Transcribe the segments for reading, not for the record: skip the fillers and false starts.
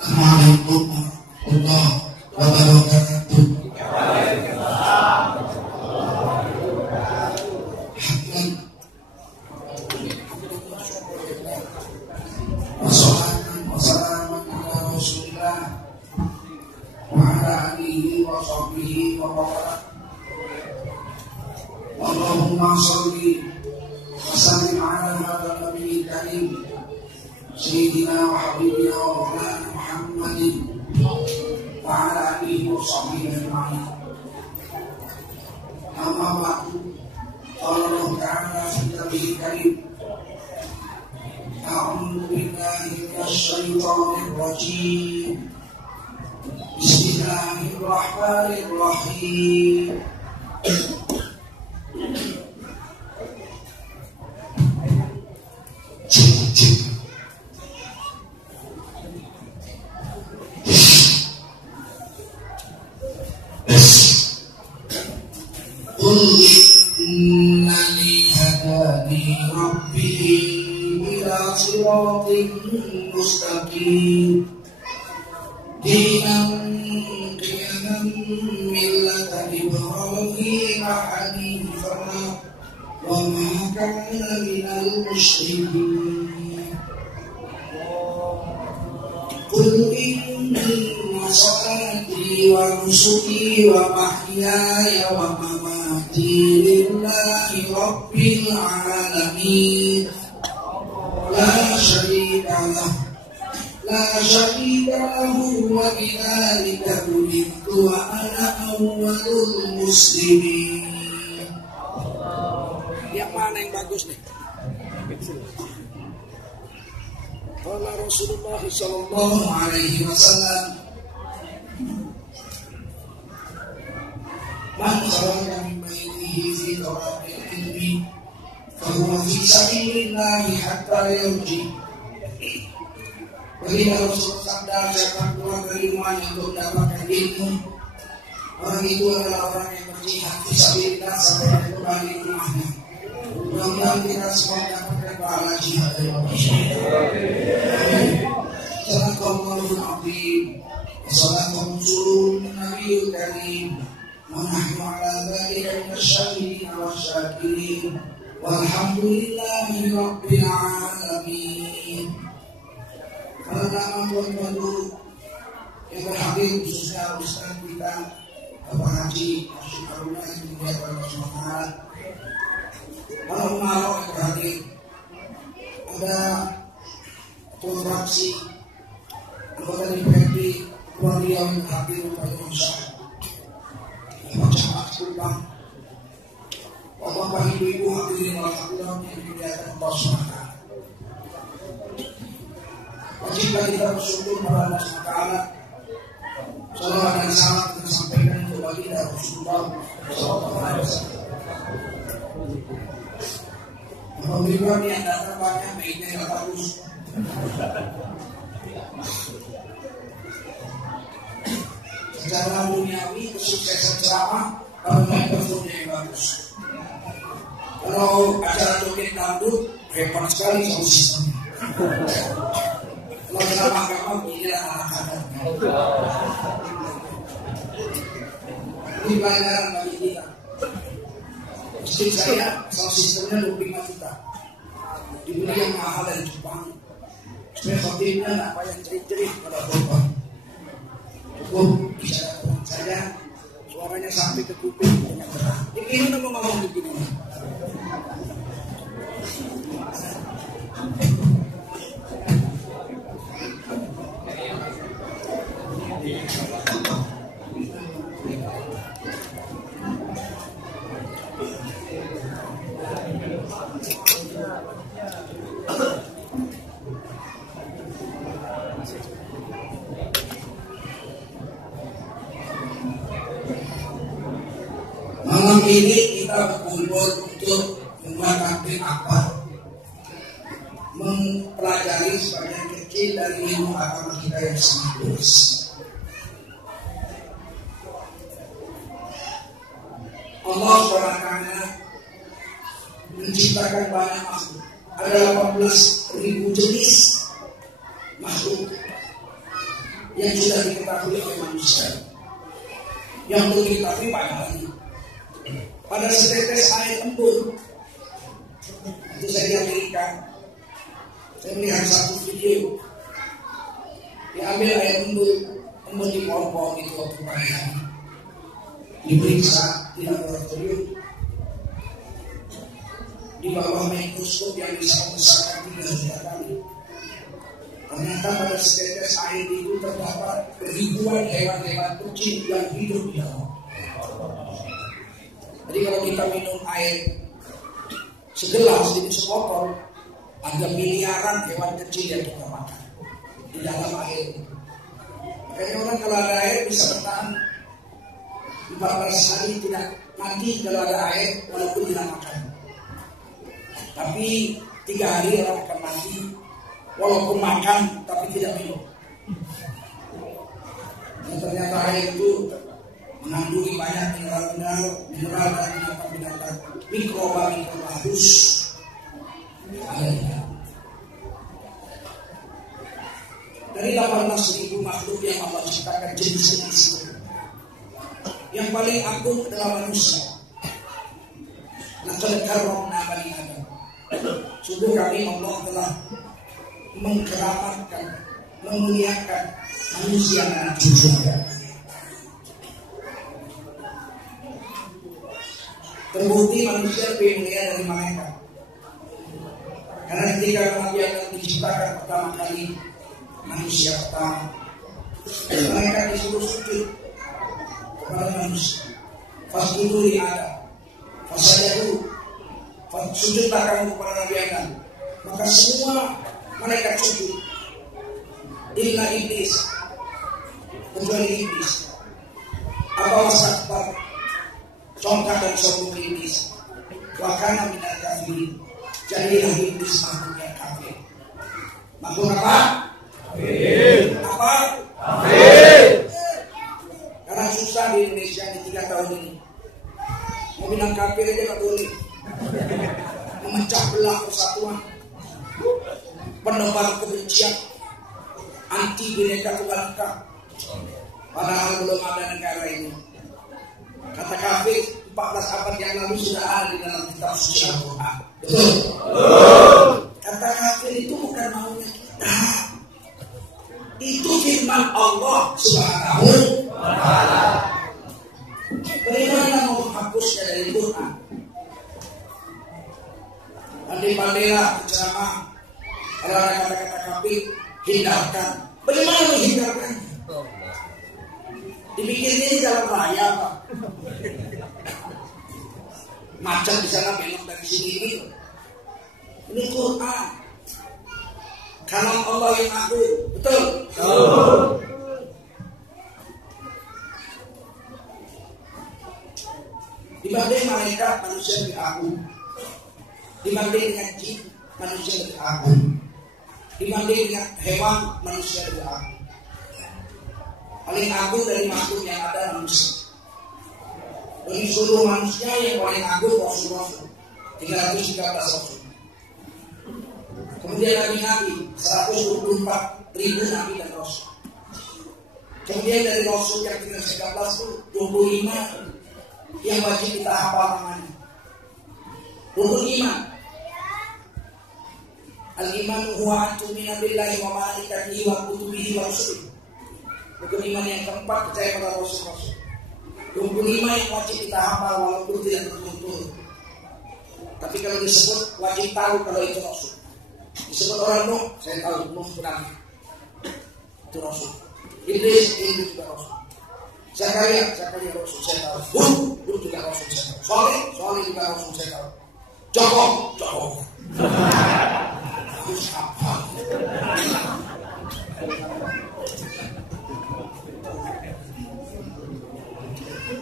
Assalamualaikum warahmatullahi wabarakatuh. Wassalamualaikum warahmatullahi wa ala alihi wa sahbihi wa barakatuh. Allahumma sholli wa sallim ala hadzal nabiyil karim sayyidina wa habibina wa maulana Muhammadin wa ala alihi wa sahbihi ajma'in. Amma ba'du. Qala Allah ta'ala fi kitabihil karim A'udzu billahi minasy syaithanir rajim. Bismillahirrahmanirrahim. Qul innani hadani rabbi ila siratin mustaqim dinan qiyaman millata Ibrahim hanifan wa ma kana minal musyrikin. Qul inna salati wa nusuki wa mahyaya wa mamati lillahi rabbil alamin la syarika lahu wa bidzalika umirtu wa ana awwalul muslimin. Yang mana yang bagus nih? Qala Rasulullah sallallahu alaihi wasallam, man kharaja min baitihi fi talabil ilmi fa huwa fi sabilillah hatta yarji. Baginda Rasul sabda, siapa keluar dari rumahnya untuk mendapatkan ilmu, orang itu adalah orang yang berjihad fi sabilillah sampai kembali ke rumahnya. Mudah-mudahan kita semua mendapatkan pahala jihad dari Allah. Sadaqallahul azim. Sadaqallahu rasulun nabiyul karim. Wa nahnu ala dzalika minasyahidin wa syakirin. Walhamdulillahi rabbil alamin. Para teman-teman guru yang berhadir, khususnya ustaz kita Bapak Haji Asyik Aruna yang dimuliakan oleh Allah SWT, para umarok yang berhadir, ada ketua fraksi, anggota DPRD, ketua beliau yang berhadir pada Indonesia, Bapak Camat Kulbang, Bapak Ibu-Ibu hadirin walhamdulillah yang dimuliakan Allah SWT. Wajib kita bersyukur kepada Allah SWT. Salawat dan salam kita sampaikan untuk baginda Rasulullah SAW. Alhamdulillah yang datang banyak, baiknya yang bagus. Secara duniawi kesuksesan ceramah kalau performnya yang bagus. Kalau acara joget dangdut hebat sekali sound sistemnya. Kalau ceramah agama begini anak-anak. Ini pelajaran bagi kita. Istri saya sound sistemnya 25 juta. Dibeli yang mahal dari Jepang. Supaya khotibnya tidak payah cerit-cerit pada korban. Cukup bicara Tuhan saja, suaranya sampai ke kuping banyak berat. Ini udah mau ngomong begini. Malam ini kita berkumpul untuk membuat apa? Mempelajari sebagian kecil dari ilmu agama kita yang sangat luas. Allah SWT menciptakan banyak makhluk. Ada 18.000 jenis makhluk yang sudah diketahui oleh manusia. Yang belum diketahui banyak lagi. Pada setetes air embun, itu saya di Amerika, saya melihat satu video diambil air embun di pohon-pohon itu waktu pagi hari, diperiksa di laboratorium di bawah mikroskop yang bisa membesarkan 3 juta kali. Ternyata pada setetes air itu terdapat ribuan hewan-hewan kecil yang hidup di dalam. Jadi kalau kita minum air segelas ini sebotol, ada miliaran hewan kecil yang kita makan di dalam air. Makanya orang kalau ada air bisa bertahan 14 hari tidak mati kalau ada air walaupun tidak makan. Tapi 3 hari orang akan mati walaupun makan tapi tidak minum. Dan ternyata air itu mengandungi banyak mineral dan binatang mikroba halus. Dari 18.000 makhluk yang Allah ciptakan jenis-jenis, yang paling agung adalah manusia. Laqad karramna bani Adam. Sungguh kami Allah telah mengkeramatkan, memuliakan manusia dan juga. Terbukti manusia lebih mulia dari mereka. Karena ketika Nabi Adam diciptakan pertama kali, manusia pertama, mereka disuruh sujud kepada manusia. Fasjudu li Adam, fasajadu, sujudlah kamu kepada Nabi Adam. Maka semua mereka sujud, illa iblis, kecuali iblis. Apa wasakbar? Congkak dan sombong iblis. Wakana minal kafirin. Jadilah iblis makhluk yang kafir. Makhluk apa? Kafir. Apa? Kafir. Karena susah di Indonesia di 3 tahun ini. Mau bilang kafir aja gak boleh. Memecah belah persatuan, penebar kebencian, anti Bhinneka Tunggal Ika. Padahal belum ada negara ini. Kata kafir 14 abad yang lalu sudah ada di dalam kitab suci Al-Quran. Betul? Kata kafir itu bukan maunya kita. Itu firman Allah Subhanahu wa ta'ala. Bagaimana yang mau menghapusnya dari Quran? Pandai-pandailah berceramah. Kalau ada kata-kata kafir, hindarkan. Bagaimana menghindarkannya? Dibikinnya di jalan raya, Pak. Macet di sana belok dari sini ini. Ini Quran. Kalam Allah yang agung. Betul? Betul. Dibanding malaikat, manusia lebih agung. Dibanding dengan jin, manusia lebih agung. Dibanding dengan hewan, manusia lebih agung. Paling agung dari makhluk yang ada manusia. Dari seluruh manusia yang paling agung Rasul-Rasul 313 Rasul. Kemudian Nabi-Nabi 124.000 Nabi dan Rasul. Kemudian dari Rasul yang 313 itu 25 yang wajib kita hafal namanya. Rukun iman. Al-iman huwa antumina billahi wa malaikatihi wa kutubihi wa rusulihi. Rukun iman yang keempat percaya pada Rasul-Rasul. 25 yang wajib kita hafal walaupun tidak betul-betul. Tapi kalau disebut wajib tahu kalau itu Rasul. Disebut orang Nuh, saya tahu Nuh benar. Itu Rasul. Iblis juga Rasul. Zakaria Rasul, saya tahu. Hud juga Rasul, saya tahu. Soleh juga Rasul, saya tahu. Joko. Harus hafal.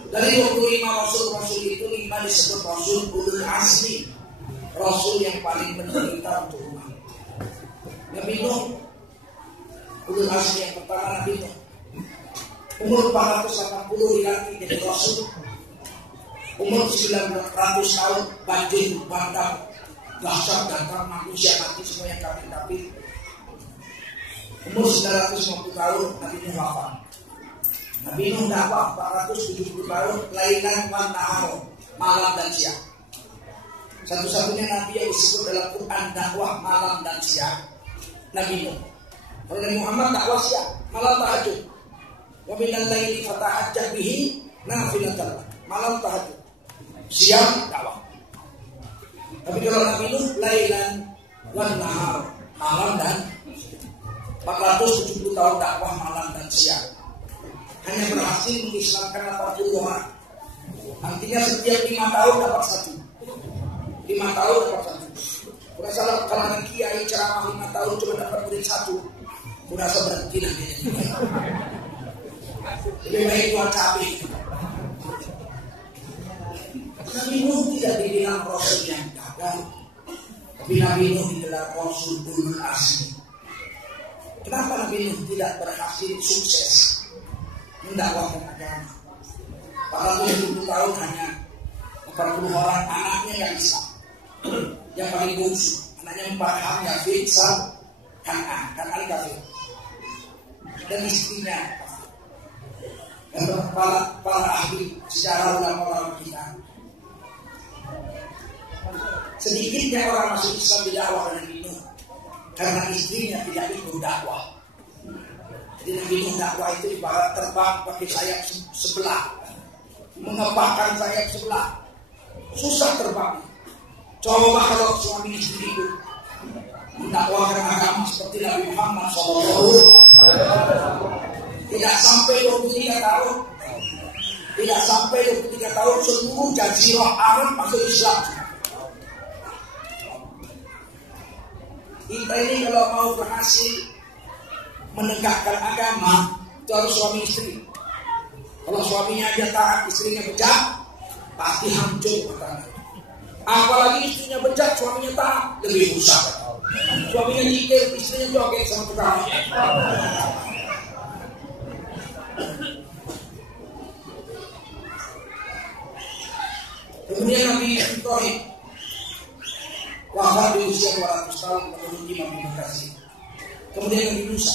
Dari 25 Rasul itu 5 disebut Rasul ulul azmi, Rasul yang paling menderita untuk umat. Nabi Nuh, ulul azmi yang pertama Nabi Nuh, umur 480 dilantik jadi Rasul. Umur 900 tahun banjir, bandang, dahsyat datang, manusia mati semua yang kafir. Umur 950 tahun Nabi Nuh wafat. Nabi Nuh dakwah 470 tahun, lailan wan nahar, malam dan siang. Satu-satunya Nabi yang disebut dalam Quran dakwah malam dan siang, Nabi Nuh. Kalau Nabi Muhammad dakwah siang, malam tahajud. Wa minal laili fatahajjah bihi nafilatan, malam tahajud, siang dakwah. Tapi kalau Nabi Nuh lailan wan nahar, malam dan 470 tahun dakwah malam dan siang. Hanya berhasil mengislamkan 80 orang. Artinya setiap 5 tahun dapat satu. 5 tahun dapat satu. Udah salah kalangan kiai ceramah 5 tahun cuma dapat murid satu. Udah berhenti nanti. Lebih baik jual cabai. Nabi Nuh tidak dibilang rasul yang gagal, tapi Nabi Nuh digelar rasul ulul azmi. Kenapa Nabi Nuh tidak berhasil sukses mendakwahkan agama? 470 tahun hanya 40 orang anaknya yang Islam. Yang paling bungsu, anaknya 4 Ham, Yafid, Sam, Kan'an kafir. Dan istrinya kafir. Dan para ahli sejarah ulama-ulama kita, sedikitnya orang masuk Islam didakwah oleh Nabi Nuh karena istrinya tidak ikut dakwah. Jadi Nabi Nuh dakwah itu ibarat terbang pakai sayap sebelah, mengepakkan sayap sebelah, susah terbang. Coba kalau suami istri itu mendakwakan agama seperti Nabi Muhammad SAW, tidak sampai 23 tahun, tidak sampai 23 tahun seluruh jazirah Arab masuk Islam. Kita ini kalau mau berhasil menegakkan agama itu harus suami istri. Kalau suaminya aja taat, istrinya bejat, pasti hancur pertama. Apalagi istrinya bejat, suaminya taat, lebih rusak. Suaminya nyikir, istrinya joget sama tukang. Kemudian Nabi Ibrahim wafat di usia 200 tahun menurut Imam Ibnu Katsir. Kemudian Nabi Musa,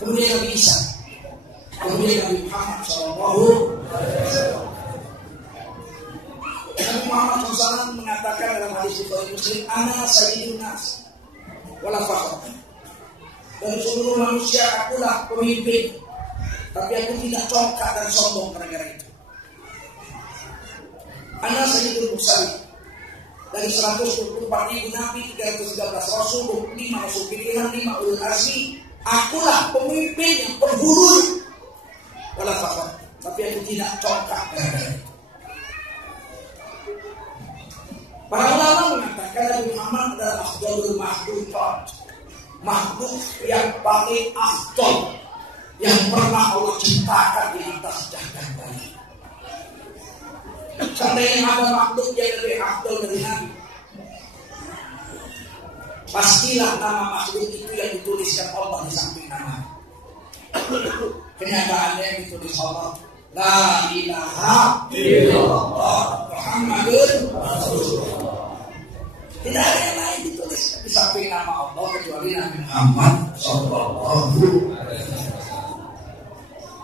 kemudian Nabi Isa, kemudian Nabi Muhammad SAW. Nabi Muhammad SAW mengatakan dalam hadis Bukhari Muslim, "Ana sayyidun nas wala fakhr." Dari seluruh manusia akulah pemimpin, tapi aku tidak congkak dan sombong gara-gara itu. Ana sayyidul mursalin. Dari 124.000 Nabi, 313 Rasul, 25 Rasul pilihan, 5 ulul azmi, akulah pemimpin yang penghulu. Wala fakhr, tapi aku tidak congkak gara-gara itu. Para ulama mengatakan Nabi Muhammad adalah afdalul makhlukat, makhluk yang paling afdal yang pernah Allah ciptakan di atas jagat raya. Seandainya ada makhluk yang lebih afdal dari Nabi, pastilah nama makhluk itu yang dituliskan Allah di samping nama. Kenyataannya yang ditulis Allah, La ilaha illallah Muhammadun Rasulullah. Tidak ada yang lain ditulis di samping nama Allah kecuali Nabi Muhammad SAW.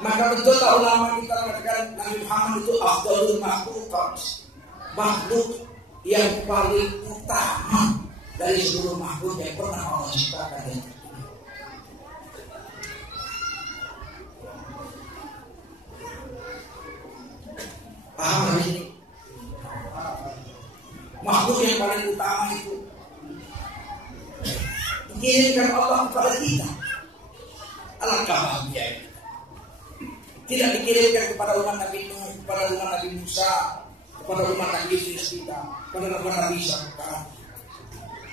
Maka betullah ulama kita mengatakan Nabi Muhammad itu afdalul makhlukat, makhluk yang paling utama dari seluruh makhluk yang pernah Allah ciptakan. Paham hari ini? Makhluk yang paling utama itu dikirimkan Allah kepada kita. Alangkah bahagia ini. Tidak dikirimkan kepada umat Nabi Nuh, kepada umat Nabi Musa, kepada umat Nabi Idris kita, kepada umat Nabi Isa.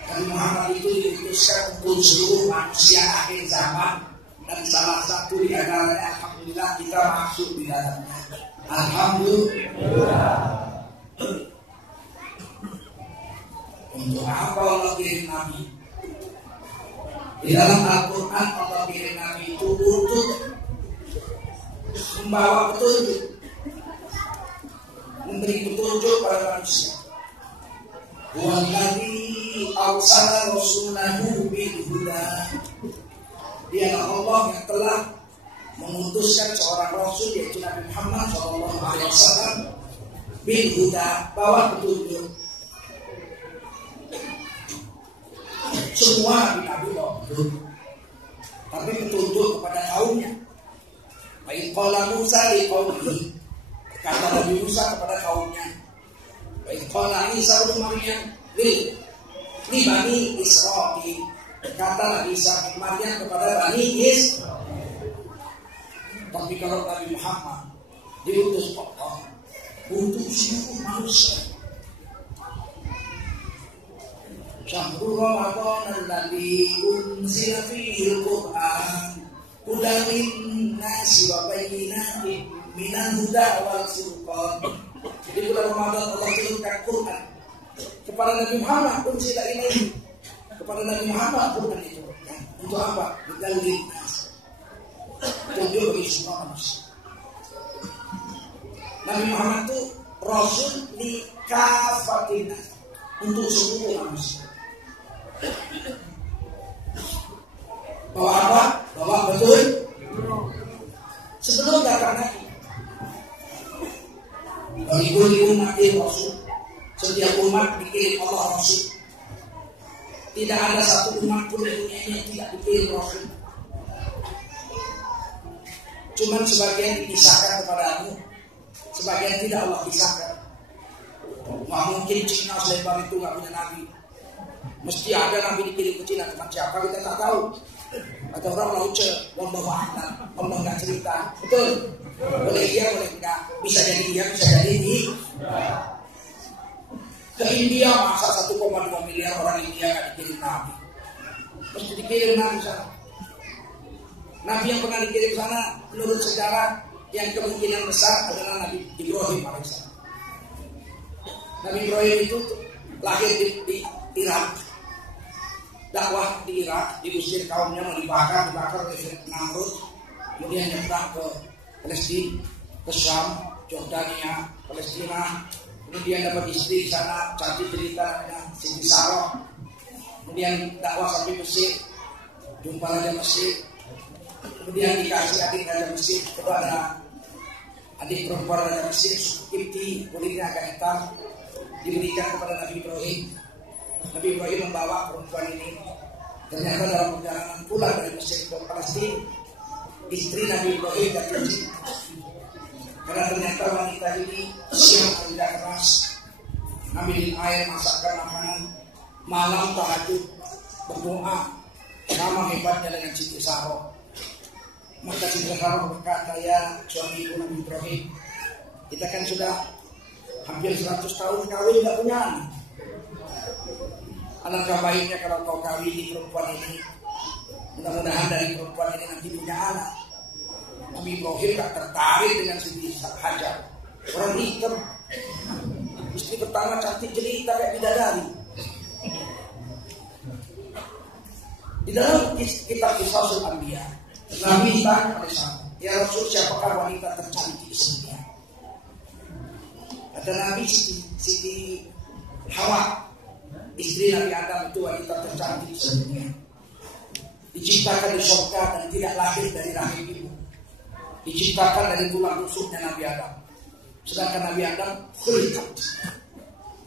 Nabi Muhammad itu diutuskan untuk seluruh manusia akhir zaman, dan salah satu di antaranya alhamdulillah kita masuk di dalamnya. Alhamdulillah. Untuk apa Allah kirim Nabi? Di dalam Al-Quran Allah kirim Nabi itu untuk membawa petunjuk, memberi petunjuk pada manusia. Walladzi arsala rasulahu bil huda. Dialah Allah yang telah mengutuskan seorang rasul yaitu Nabi Muhammad SAW bil huda, bawa petunjuk. Semua Nabi bawa petunjuk, tapi petunjuk kepada kaumnya. Baik qala Musa li qaumihi, kata Nabi Musa kepada kaumnya. Baik qala Isa bin Maryam li bani Israil, kata Nabi Isa bin Maryam kepada bani Israil. Tapi kalau Nabi Muhammad diutus Allah untuk seluruh manusia. Syahrul Ramadan alladzi unzila fihi al-Qur'an hudan lin-nasi wa bayyinatin minal huda wal furqan. Di bulan Ramadan Allah turunkan Quran kepada Nabi Muhammad, unzila ilaihi, kepada Nabi Muhammad Quran itu. Untuk apa? Hudan lin-nasi, tunjuk bagi semua manusia. Nabi Muhammad itu Rasul li kafatin, untuk seluruh manusia. Bahwa apa? Bahwa betul sebelum datang Nabi bagi umat Rasul, setiap umat dikirim Allah Rasul. Tidak ada satu umat pun di dunia ini yang tidak dikirim Rasul. Cuma sebagian dipisahkan kepadamu, sebagian tidak Allah pisahkan. Nggak mungkin Cina selebar itu nggak punya Nabi. Mesti ada Nabi dikirim ke Cina, teman siapa kita tak tahu. Atau orang lauce, wallahu a'lam, Allah nggak cerita. Betul? Boleh iya, boleh tidak. Bisa jadi iya, bisa jadi tidak. Ke India masa 1,2 miliar orang India nggak dikirim Nabi. Mesti dikirim Nabi sana. Nabi yang pernah dikirim sana menurut sejarah yang kemungkinan besar adalah Nabi Ibrahim alaihissalam. Nabi Ibrahim itu lahir di Irak, dakwah di Irak, diusir kaumnya, mau dibakar oleh Namrud, kemudian nyebrang ke Palestina, ke Syam, Jordania, Palestina, kemudian dapat istri di sana, cantik cerita Siti Sarah, kemudian dakwah sampai Mesir, jumpa Raja Mesir, kemudian dikasih adik Raja Mesir kepada adik perempuan Raja Mesir, Kipti, kulitnya agak hitam, diberikan kepada Nabi Ibrahim. Nabi Ibrahim membawa perempuan ini. Ternyata dalam perjalanan pulang dari Mesir ke Palestina, istri Nabi Ibrahim jatuh cinta. Karena ternyata wanita ini siang kerja keras, ngambilin air, masakkan makanan, malam tahajud, berdoa, sama hebatnya dengan Siti Sarah. Maka Siti Sarah berkata, ya suamiku Nabi Ibrahim, kita kan sudah hampir 100 tahun kawin gak punya anak. Alangkah baiknya kalau kau kawini perempuan ini, mudah-mudahan dari perempuan ini nanti punya anak. Nabi Ibrahim gak tertarik dengan Siti Hajar, orang hitam. Istri pertama cantik jelita kayak bidadari. Di dalam kitab Qisasul Anbiya, Nabi tanya oleh sahabat, ya Rasul, siapakah wanita tercantik sedunia? Kata Nabi, Siti Hawa, istri Nabi Adam itu wanita tercantik sedunia. Diciptakan di surga dan tidak lahir dari rahim ibu. Diciptakan dari tulang rusuknya Nabi Adam. Sedangkan Nabi Adam khuliqat,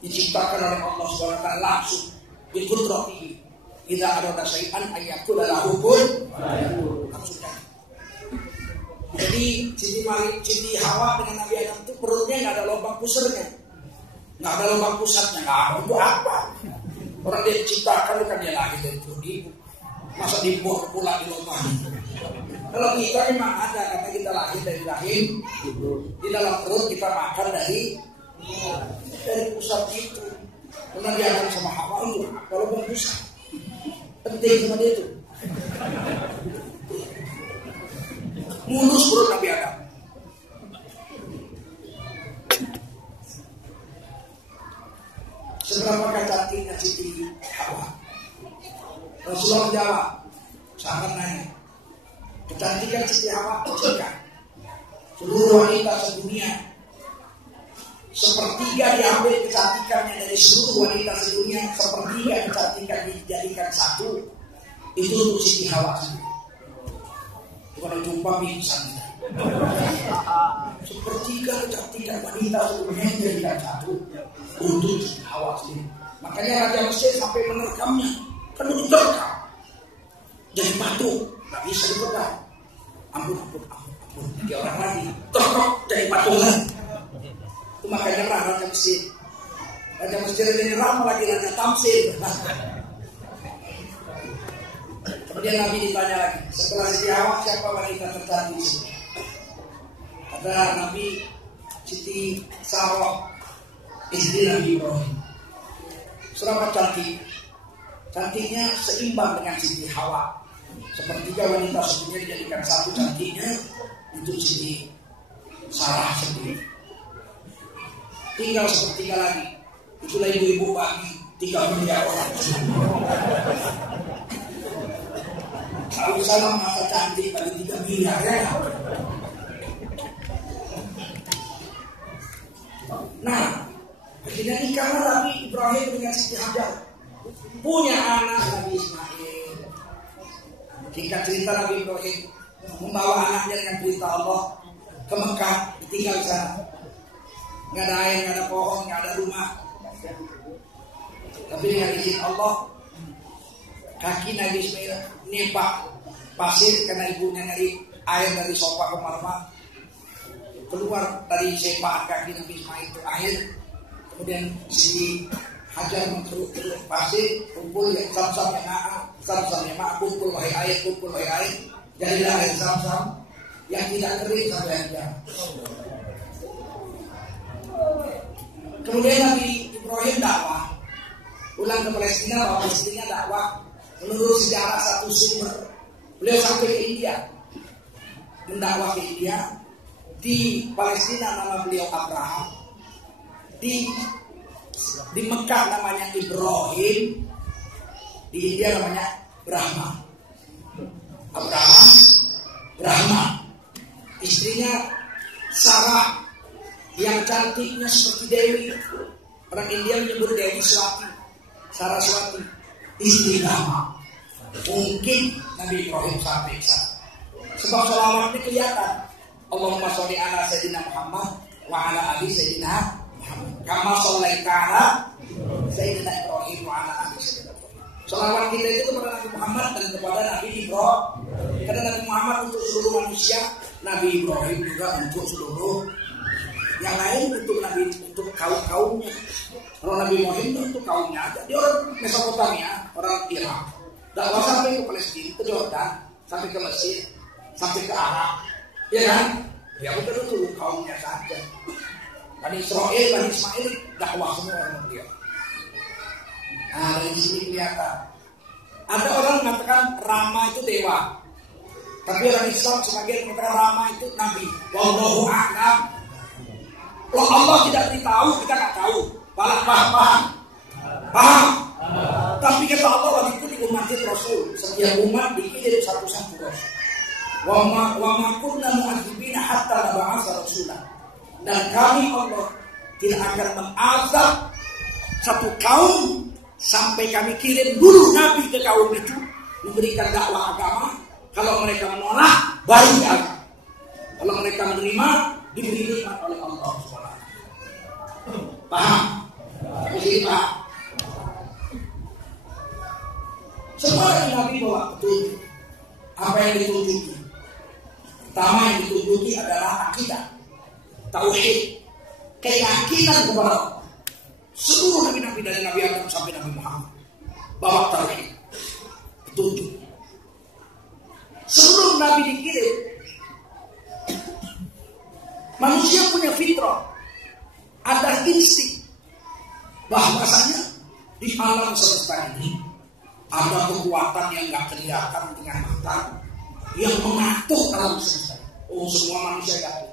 diciptakan oleh Allah SWT langsung bi qudratihi. Idza arada syai'an ayyakula lahu kun langsung. Jadi Siti Hawa dengan Nabi Adam itu perutnya nggak ada lubang pusarnya, nggak ada lubang pusatnya, nggak ada. Untuk apa? Orang dia diciptakan kan dia lahir dari perut ibu, masa dibuang pula di lubang. Kalau kita memang ada, karena kita lahir dari rahim, di dalam perut kita makan dari pusat itu. Karena dia akan sama Hawa untuk kalau lubang pusat penting sama dia itu. Mulus perut Nabi Adam. Seberapa cantiknya Siti Hawa? Rasulullah jawab, sahabat nanya, kecantikan Siti Hawa jika seluruh wanita sedunia sepertiga diambil kecantikannya dari seluruh wanita sedunia, sepertiga kecantikan dijadikan satu. Itu untuk Siti Hawa sendiri. Bukan jumpa pingsan. Sepertiga kecantikan wanita sedunia dijadikan satu untuk Siti Hawa sendiri. Makanya Raja Mesir sampai menerkamnya, kan diterkam. Jadi patung, nggak bisa dipegang. Ampun. Dia orang lagi terkok jadi patungan. Itu makanya Raja Mesir. Raja Mesir ini ramah lagi Raja Tamsil. Kemudian Nabi ditanya lagi, setelah Siti Hawa siapa wanita tercantik di sini? Kata Nabi, Siti Sarah, istri Nabi Ibrahim. Serapa cantik, cantiknya seimbang dengan Siti Hawa. Sepertiga wanita sedunia dijadikan satu cantiknya untuk Siti Sarah sendiri. Tinggal sepertiga lagi, itulah ibu-ibu bagi 3 miliar orang. Kalau salah masa cantik bagi 3 miliar ya. Nah, akhirnya nikahlah Nabi Ibrahim dengan Siti Hajar. Punya anak Nabi Ismail. Singkat cerita, Nabi Ibrahim membawa anaknya dengan perintah Allah ke Mekah, ditinggal di sana. Nggak ada air, nggak ada pohon, nggak ada rumah. Tapi dengan izin Allah, kaki Nabi Ismail nepak pasir karena ibunya nyari air dari sofa ke marmah. Keluar dari sepak kaki Nabi Ismail itu air. Kemudian si Hajar mengeruk pasir, kumpul yang Sam-Sam yang ma'a, kumpul wahai air, jadilah air Sam-Sam yang tidak kering sampai Hajar. Kemudian Nabi Ibrahim dakwah pulang ke Palestina, bahwa istrinya dakwah menurut sejarah satu sumber. Beliau sampai ke India, mendakwah ke India. Di Palestina nama beliau Abraham, di Mekah namanya Ibrahim, di India namanya Brahma. Abraham, Brahma. Istrinya Sarah yang cantiknya seperti Dewi. Orang India menyebut Dewi Swati, Saraswati, istri Brahma. Mungkin Nabi Ibrahim sampai sana. Sebab selawat ini kelihatan. Allahumma sholli ala Sayyidina Muhammad wa ala ali Sayyidina Muhammad. Kama shollaita ala Sayyidina Ibrahim wa ala ali Sayyidina Ibrahim. Selawat kita itu kepada Nabi Muhammad dan kepada Nabi Ibrahim. Karena Nabi Muhammad untuk seluruh manusia, Nabi Ibrahim juga untuk seluruh yang lain, untuk kaum-kaumnya. Kalau Nabi Ibrahim itu untuk kaumnya aja. Dia orang Mesopotamia, orang Irak. Dakwah sampai ke Palestina, ke Jordan, sampai ke Mesir, sampai ke Arab. Ya kan? Ya betul itu kaumnya saja. Bani Israel, Bani Ismail dakwah semua orang dia. Nah, dari sini kelihatan. Ada orang mengatakan Rama itu dewa. Tapi orang Islam sebagian mengatakan Rama itu nabi. Wallahu a'lam. Kalau Allah tidak beritahu, kita nggak tahu. Paham? Tapi kata Allah, waktu itu diumatin Rasul. Setiap umat dikirim satu-satu Rasul. Wa ma kunna mu'adzibina hatta nab'atsa rasulah. Dan kami Allah tidak akan mengazab satu kaum sampai kami kirim dulu nabi ke kaum itu memberikan dakwah agama. Kalau mereka menolak, baru diazab. Kalau mereka menerima, diberi nikmat oleh Allah Subhanahu. Paham? Jadi paham. Semua nabi bawa petunjuk. Apa yang ditunjuki? Pertama yang ditunjuki adalah akidah, tauhid, keyakinan kepada Allah. Seluruh nabi-nabi dari Nabi Adam sampai Nabi Muhammad bawa tauhid, petunjuk. Seluruh nabi dikirim. Manusia punya fitrah, ada insting bahwasanya di alam semesta ini ada kekuatan yang nggak kelihatan dengan mata yang mengatur alam semesta. Oh, semua manusia yakin.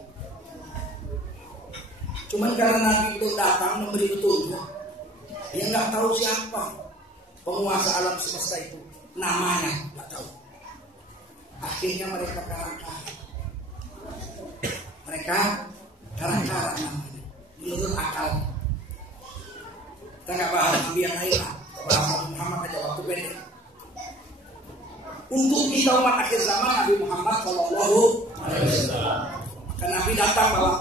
Cuman karena Nabi belum datang memberi petunjuk, dia nggak tahu siapa penguasa alam semesta itu, namanya nggak tahu. Akhirnya mereka karang-karang namanya. menurut akal. Kita nggak bahas Nabi yang lain lah, bahas Nabi Muhammad aja waktu pendek. Untuk kita umat akhir zaman, Nabi Muhammad Shallallahu Alaihi Wasallam. Karena Nabi datang bawa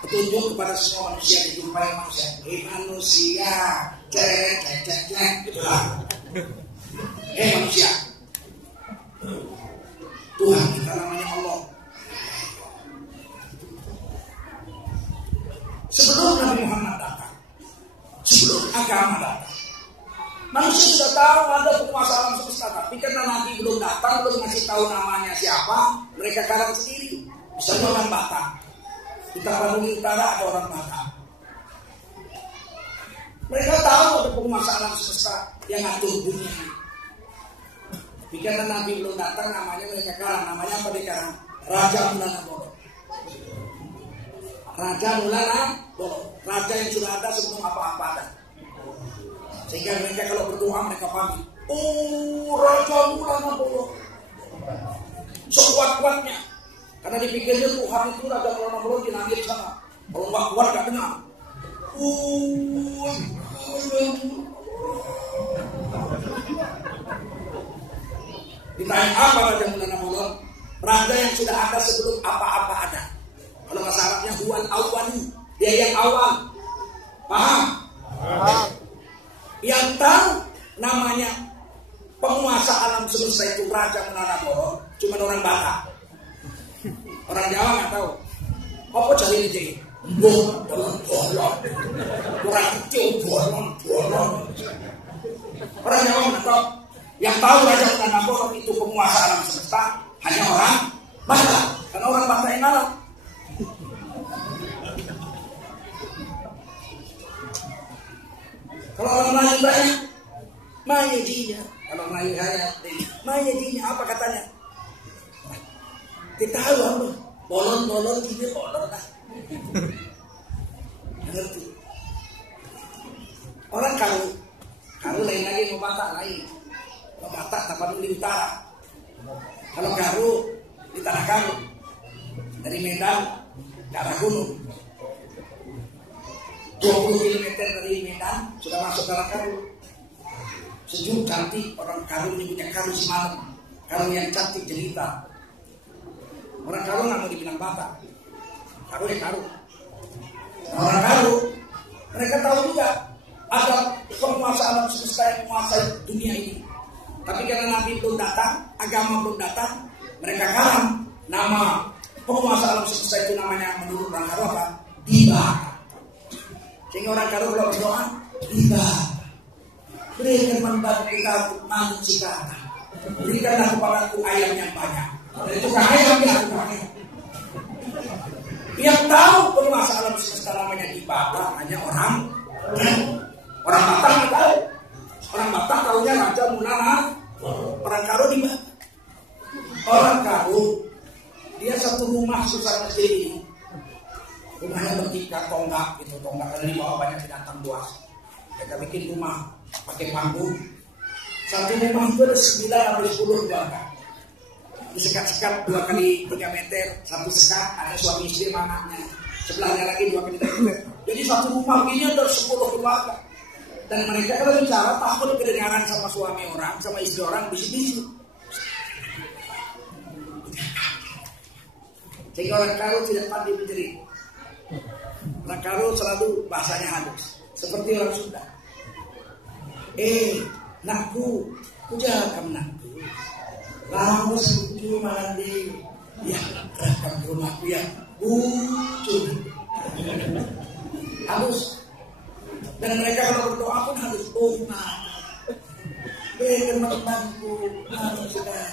petunjuk kepada semua manusia, dijumpai manusia. Manusia, itulah. Manusia. Tuhan kita namanya Allah. Sebelum Nabi Muhammad datang, sebelum agama datang, manusia sudah tahu ada penguasa alam semesta. Tapi karena Nabi belum datang, belum ngasih tahu namanya siapa, mereka karang sendiri. Misalnya orang Batak, di Tapanuli Utara ada orang Batak. Mereka tahu ada penguasa alam semesta yang ngatur dunia. Tapi karena Nabi belum datang, namanya mereka karang. Namanya apa dia karang? Raja Mulana Bolo. Raja Mulana Bolo. Raja yang sudah ada sebelum apa-apa ada. Sehingga mereka kalau berdoa mereka pamit. Oh, Raja Mulana Bolo. Sekuat-kuatnya. Karena dipikirnya Tuhan itu Raja Mulana Bolo di langit sana. Kalau nggak kuat nggak dengar. Ditanya apa Raja Mulana Bolo? Raja yang sudah ada sebelum apa-apa ada. Kalau bahasa Arabnya huwal awwali, dia yang awal. Paham? Paham. Yang tahu namanya penguasa alam semesta itu Raja Mulana Bolo cuma orang Batak. Orang Jawa nggak tahu. Apa cari ini jadi? Bolong. Orang kecil bolong. Orang Jawa nggak tahu. Yang tahu Raja Mulana Bolo itu penguasa alam semesta hanya orang Batak. Karena orang Batak yang ngalah. Kalau orang Melayu banyak, Mayajinya. Kalau Melayu saya, Mayajinya apa katanya? Kita tahu apa? Bolon ini bolon lah. Ngerti? Orang Karu lain lagi mau Batak lain. Kalau Batak Tapanuli Utara. Kalau Karu di Tanah Karu dari Medan ke arah gunung. 20 km dari Medan sudah masuk Tanah Karu. Sejuk cantik, orang Karu ini punya Karu semalam. Karu yang cantik jelita. Orang Karu nggak mau dibilang Batak. Karu ya Karu. Orang Karu mereka tahu juga ada penguasa alam semesta yang menguasai dunia ini. Tapi karena Nabi belum datang, agama belum datang, mereka karam nama penguasa alam semesta itu namanya menurut orang Karu apa? Diba. Sehingga orang Karu kalau berdoa, Diba, berikan membantu aku manusia, berikanlah kepadaku ayam yang banyak. Itu ayam ya, yang tahu penguasa alam semesta namanya Diba hanya orang Batak nggak tahu. Orang Batak tahunya Raja Mulana. Orang Karu di mana? Orang Karu dia satu rumah susah kecil ini. Rumahnya bertiga tonggak gitu, tonggak karena di bawah banyak binatang buas. Mereka bikin rumah pakai panggung. Satu rumah itu ada 9 sampai 10 keluarga. Disekat-sekat 2 kali 3 meter, satu sekat ada suami istri sama anaknya. Sebelahnya lagi 2 kali 3 meter. Jadi satu rumah ini ada 10 keluarga. Dan mereka kalau bicara takut kedengaran sama suami orang, sama istri orang bisik-bisik. Sehingga orang Karu tidak pandai menjerit. Orang Karu selalu bahasanya halus, seperti orang Sunda. Nakku, puja kamu nakku. Kamu setuju mandi, ya rekam ke rumahku ya, bucun. Halus. Dan mereka kalau berdoa pun harus umat. Berikan temanku, sudah.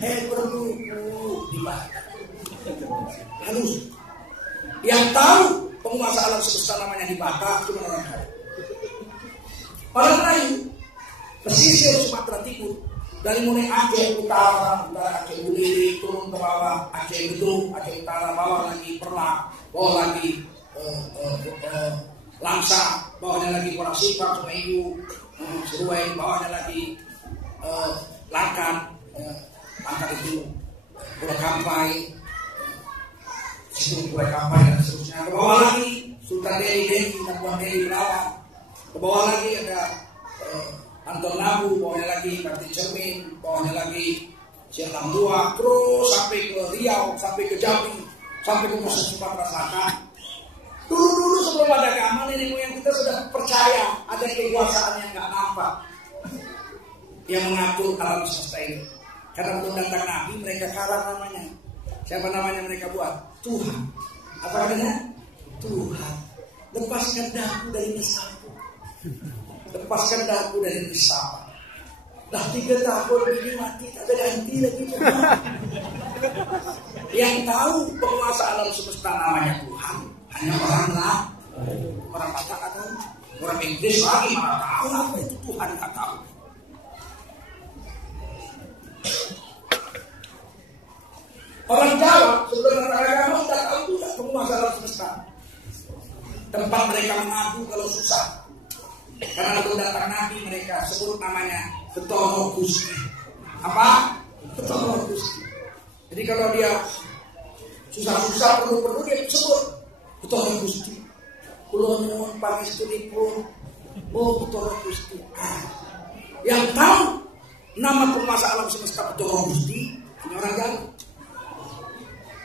Perluku dibaca. Halus. Yang tahu penguasa alam semesta namanya Diba cuma orang Karu. Orang Melayu pesisir Sumatera Timur dari mulai Aceh Utara, Aceh Uliri turun ke bawah, Aceh Bedung, Aceh Utara, bawah lagi Perlak, bawah lagi Langsa, bawahnya lagi Korasipa, Sumayu, Seruai, bawahnya lagi Langkat, Langkat itu Pulau Kampai, situ Pulau Kampai dan seterusnya. Ke bawah Muhammad Heri Berawan. Ke bawah lagi ada Anton Nabu, bawahnya lagi Karti Cermin, bawahnya lagi Syekh Lamdua, terus sampai ke Riau, sampai ke Jambi, sampai ke Nusa Sumatera Selatan. Dulu sebelum ada keamanan ini yang kita sudah percaya ada kekuasaan yang nggak nampak yang mengatur alam semesta ini. Karena belum datang Nabi, mereka kalah namanya. Siapa namanya mereka buat? Tuhan. Apa katanya? Tuhan. Lepaskan daku dari nisaku. Lepaskan daku dari nisaku. Dah 3 tahun ini mati, tak ada ganti lagi. Yang tahu penguasa alam semesta namanya Tuhan hanya orang lah. Orang Batak atau orang Inggris lagi mana tahu apa itu Tuhan, tak tahu. Orang Jawa sebelum agama sudah tahu juga penguasa alam semesta. Tempat mereka mengadu kalau susah. Karena belum datang Nabi, mereka sebut namanya Ketoro Gusti. Apa? Ketoro Gusti. Jadi kalau dia susah-susah perlu dia sebut Ketoro Gusti. Kulo nyuwun pangestunipun, Ketoro Gusti. Yang tahu nama penguasa alam semesta Ketoro Gusti hanya orang Jawa.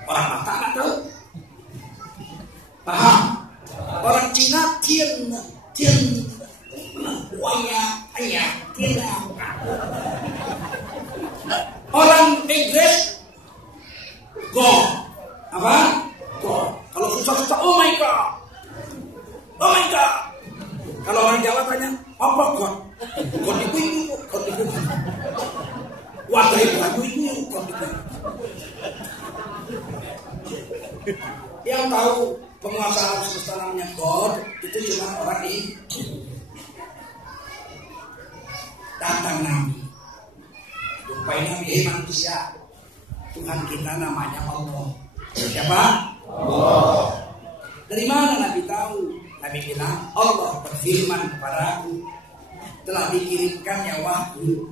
Orang Batak nggak tahu. Paham? Orang Cina Tien, Waya, Ayah, Tien. Orang Inggris Go, apa? Go. Kalau susah-susah, oh my God. Kalau orang Jawa tanya, apa God? God itu, God itu. Wadah itu, God itu. Yang tahu penguasa alam semesta namanya God itu cuma orang ini. Datang Nabi, jumpai Nabi manusia. Tuhan kita namanya Allah. Siapa? Allah. Dari mana Nabi tahu? Nabi bilang Allah berfirman kepada aku, telah dikirimkannya wahyu.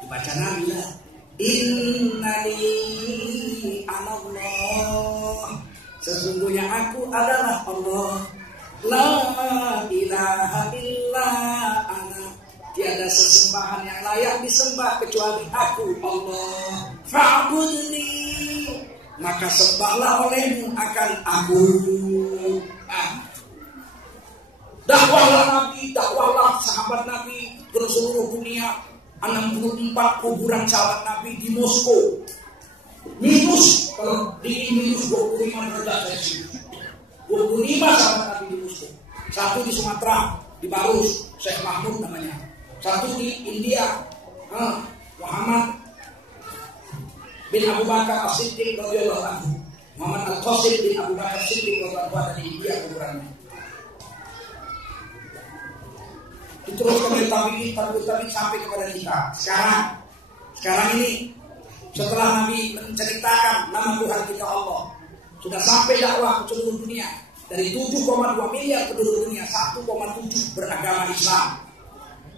Dibaca Nabi lah, innani anallah, sesungguhnya aku adalah Allah. La ilaha illa ana, tiada sesembahan yang layak disembah kecuali aku Allah. Fa'budni, maka sembahlah olehmu akan aku. Dakwahlah Nabi, dakwahlah sahabat Nabi ke seluruh dunia. 64 kuburan sahabat Nabi di Moskow. Minus, kalau di minus 25 derajat Celcius. 25 sahabat Nabi di Moskow. Satu di Sumatera, di Barus, Syekh Mahmud namanya. Satu di India, Muhammad bin Abu Bakar As-Siddiq radhiyallahu anhu. Muhammad Al-Qasim bin Abu Bakar As-Siddiq radhiyallahu anhu di India kuburannya. Diteruskan dari tabi'in sampai kepada kita. Sekarang ini setelah Nabi menceritakan nama Tuhan kita Allah, sudah sampai dakwah ke seluruh dunia. Dari 7,2 miliar penduduk dunia, 1,7 beragama Islam.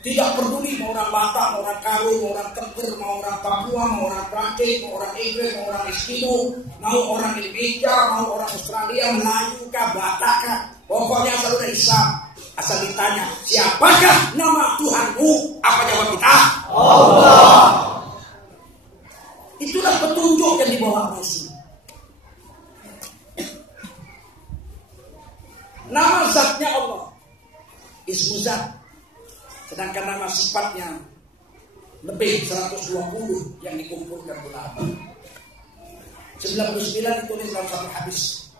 Tidak peduli mau orang Batak, mau orang Karo, mau orang Tengger, mau orang Papua, mau orang Prancis, mau orang Inggris, mau orang Eskimo, mau orang Indonesia, mau orang Australia, Melayu kah, Batak kah, pokoknya selalu dari Islam. Asal ditanya, siapakah nama Tuhanmu? Apa jawab kita? Allah. Itulah petunjuk yang dibawa Rasul. Nama zatnya Allah, Ismu Zat. Sedangkan nama sifatnya lebih 120 yang dikumpulkan ulama. 99 ditulis dalam satu hadis.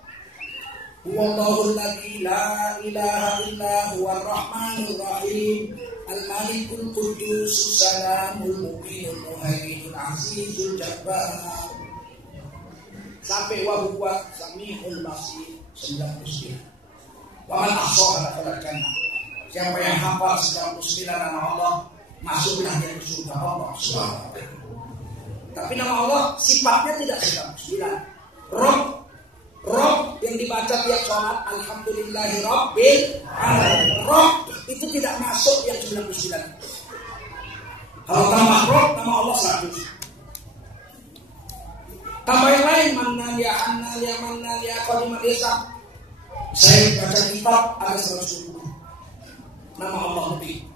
Wallahul ladzi la ilaha illa huwar rahmanur rahim al-malikul quddus salamul mu'minul muhaiminul azizul jabbar sampai wa huwa samiul basir 99. Wa man ahsaha dakhala jannah. Siapa yang hafal 99 nama Allah, masuklah dia ke surga Allah Subhanahu wa ta'ala. Tapi nama Allah sifatnya tidak 99. Rob yang dibaca tiap sholat, alhamdulillahi rabbil alamin. Rob itu tidak masuk yang 99. Kalau tambah Rob, nama Allah 100. Tambah yang lain, Mannan ya Annal ya Mannan ya Qadimal Isam. Saya baca kitab ada 120. nama Allah lebih.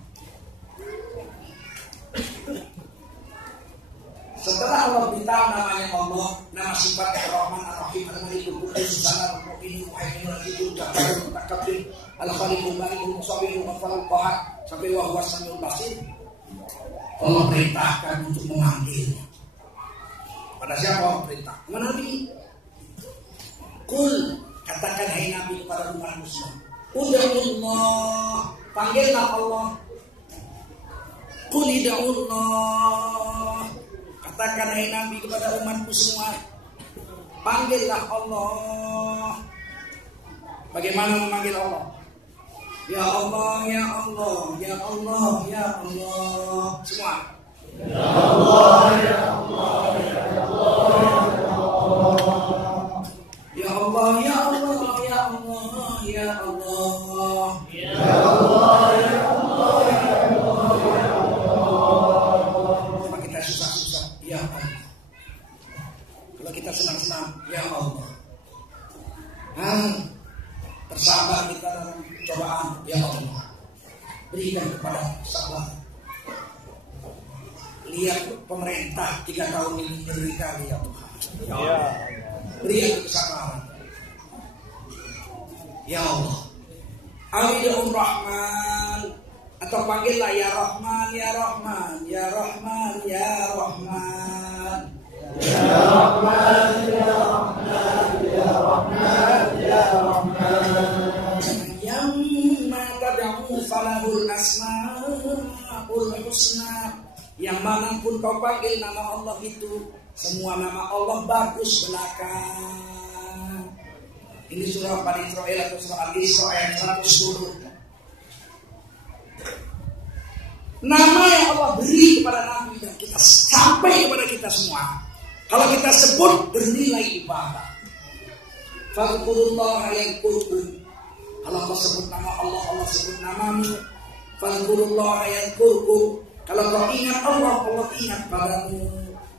Setelah Allah beritahu namanya Allah, nama sifat Ar-Rahman Ar-Rahim Al-Malik Al-Qudus Salam Al-Mu'min Al-Muhaimin Al-Jibur Jabbar Al-Mutakabbir Al-Khaliq Al-Malik Al-Musawwir Al-Ghaffar Al-Qahhar sampai wa huwa Samiul Basir. Allah perintahkan untuk memanggil. Pada siapa Allah perintah? Kepada Nabi. Qul, katakan hai Nabi kepada umat muslim. Ud'ullah, panggillah Allah. Qul id'ullah, katakan hai Nabi kepada umatku semua, panggillah Allah. Bagaimana memanggil Allah? Ya Allah, ya Allah, ya Allah, ya Allah. Semua. Ya Allah, ya Allah, ya Allah, ya Allah. Ya Allah, ya Allah, ya Allah, ya Allah. Ya Allah, ya Allah, ya Allah, ya Allah. Kalau kita susah-susah, ya Allah. Kalau kita senang-senang, ya Allah. Bersabar kita dalam cobaan, ya Allah. Berikan kepada sabar. Lihat pemerintah 3 tahun ini menderita, ya Tuhan. Ya. Berikan kesabaran. Ya Allah. Awidul Rahman, atau panggillah ya Rahman, ya Rahman, ya Rahman, ya Rahman. Ya Rahman, ya Rahman, ya Rahman, ya Rahman. Yamma tad'u falahul asmaul husna. Yang manapun kau panggil nama Allah itu, semua nama Allah bagus belakang. Ini surah Bani Israil atau surah Al-Isra ayat 110. Nama yang Allah beri kepada Nabi dan kita sampai kepada kita semua, kalau kita sebut bernilai ibadah. Fadhkurullah yadhkurkum. Kalau kau sebut nama Allah, Allah sebut namamu. Fadhkurullah yadhkurkum. Kalau kau ingat Allah, Allah ingat padamu.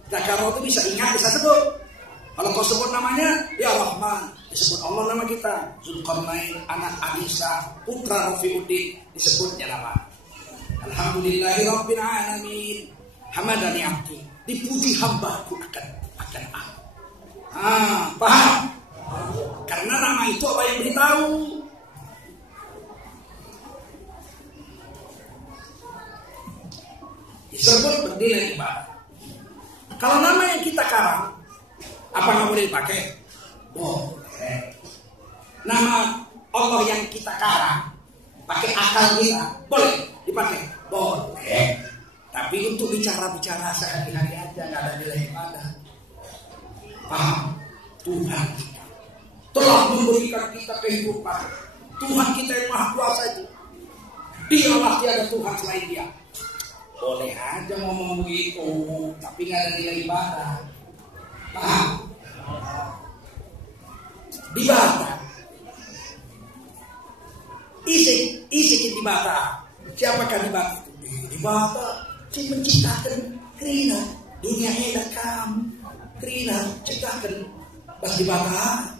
Zakar itu bisa ingat, bisa sebut. Kalau kau sebut namanya, ya Rahman, disebut Allah nama kita. Zulkarnain, anak Anisa, putra Rafiuddin, disebutnya nama. Alhamdulillahirabbil alamin. Hamadani abdi, dipuji hambaku akan aku. Paham? Karena nama itu apa yang beritahu. Disebut bernilai ibadah. Kalau nama yang kita karang, apa nggak boleh dipakai? Boleh. Nama Allah yang kita karang, pakai akal kita, boleh dipakai? Boleh. Tapi untuk bicara-bicara sehari-hari aja nggak ada nilai ibadah. Paham? Tuhan kita telah memberikan kita kehidupan. Tuhan kita yang maha kuasa itu, Dialah tiada Tuhan selain Dia. Boleh aja ngomong begitu, tapi nggak ada nilai ibadah. Paham? Di Batak, isik di Batak. Siapakah di Batak? Di Batak, si menciptakan Krina, dunia hebat kamu. Krina ciptakan. Pas di Batak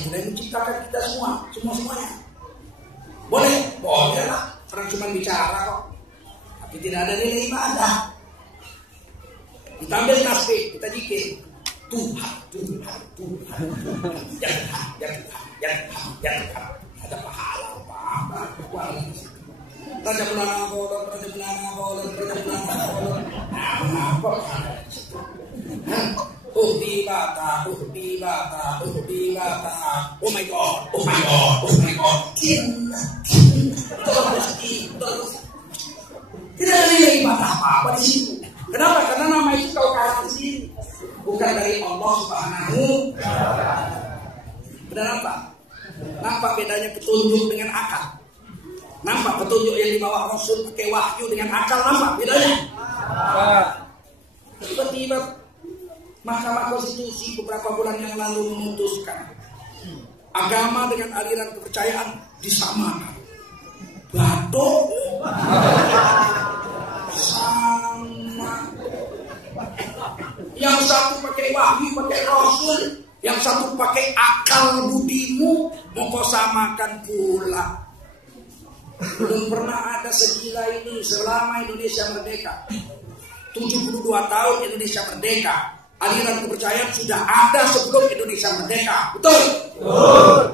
itu dia menciptakan kita semuanya. Boleh lah. Orang cuma bicara kok. Tapi tidak ada nilai ibadah. Kita ambil tasbih, kita zikir. Tuhan. Ya Tuhan. Ada pahala apa? Raja Belanda bolon. Apa? Di bata. Oh my God. Tidak ada nilai ibadah apa di situ. Kenapa? Karena nama itu kau karang di sini, bukan dari Allah Subhanahu. Benar apa? Nampak bedanya petunjuk dengan akal? Nampak petunjuk yang dibawa Rasul pakai wahyu dengan akal? Nampak bedanya? Tiba-tiba Mahkamah Konstitusi beberapa bulan yang lalu memutuskan agama dengan aliran kepercayaan disamakan. Batuk sama. Yang satu pakai wahyu, pakai Rasul, yang satu pakai akal budimu, mau kau samakan pula. Belum pernah ada segila ini selama Indonesia merdeka. 72 tahun Indonesia merdeka. Aliran kepercayaan sudah ada sebelum Indonesia merdeka. Betul?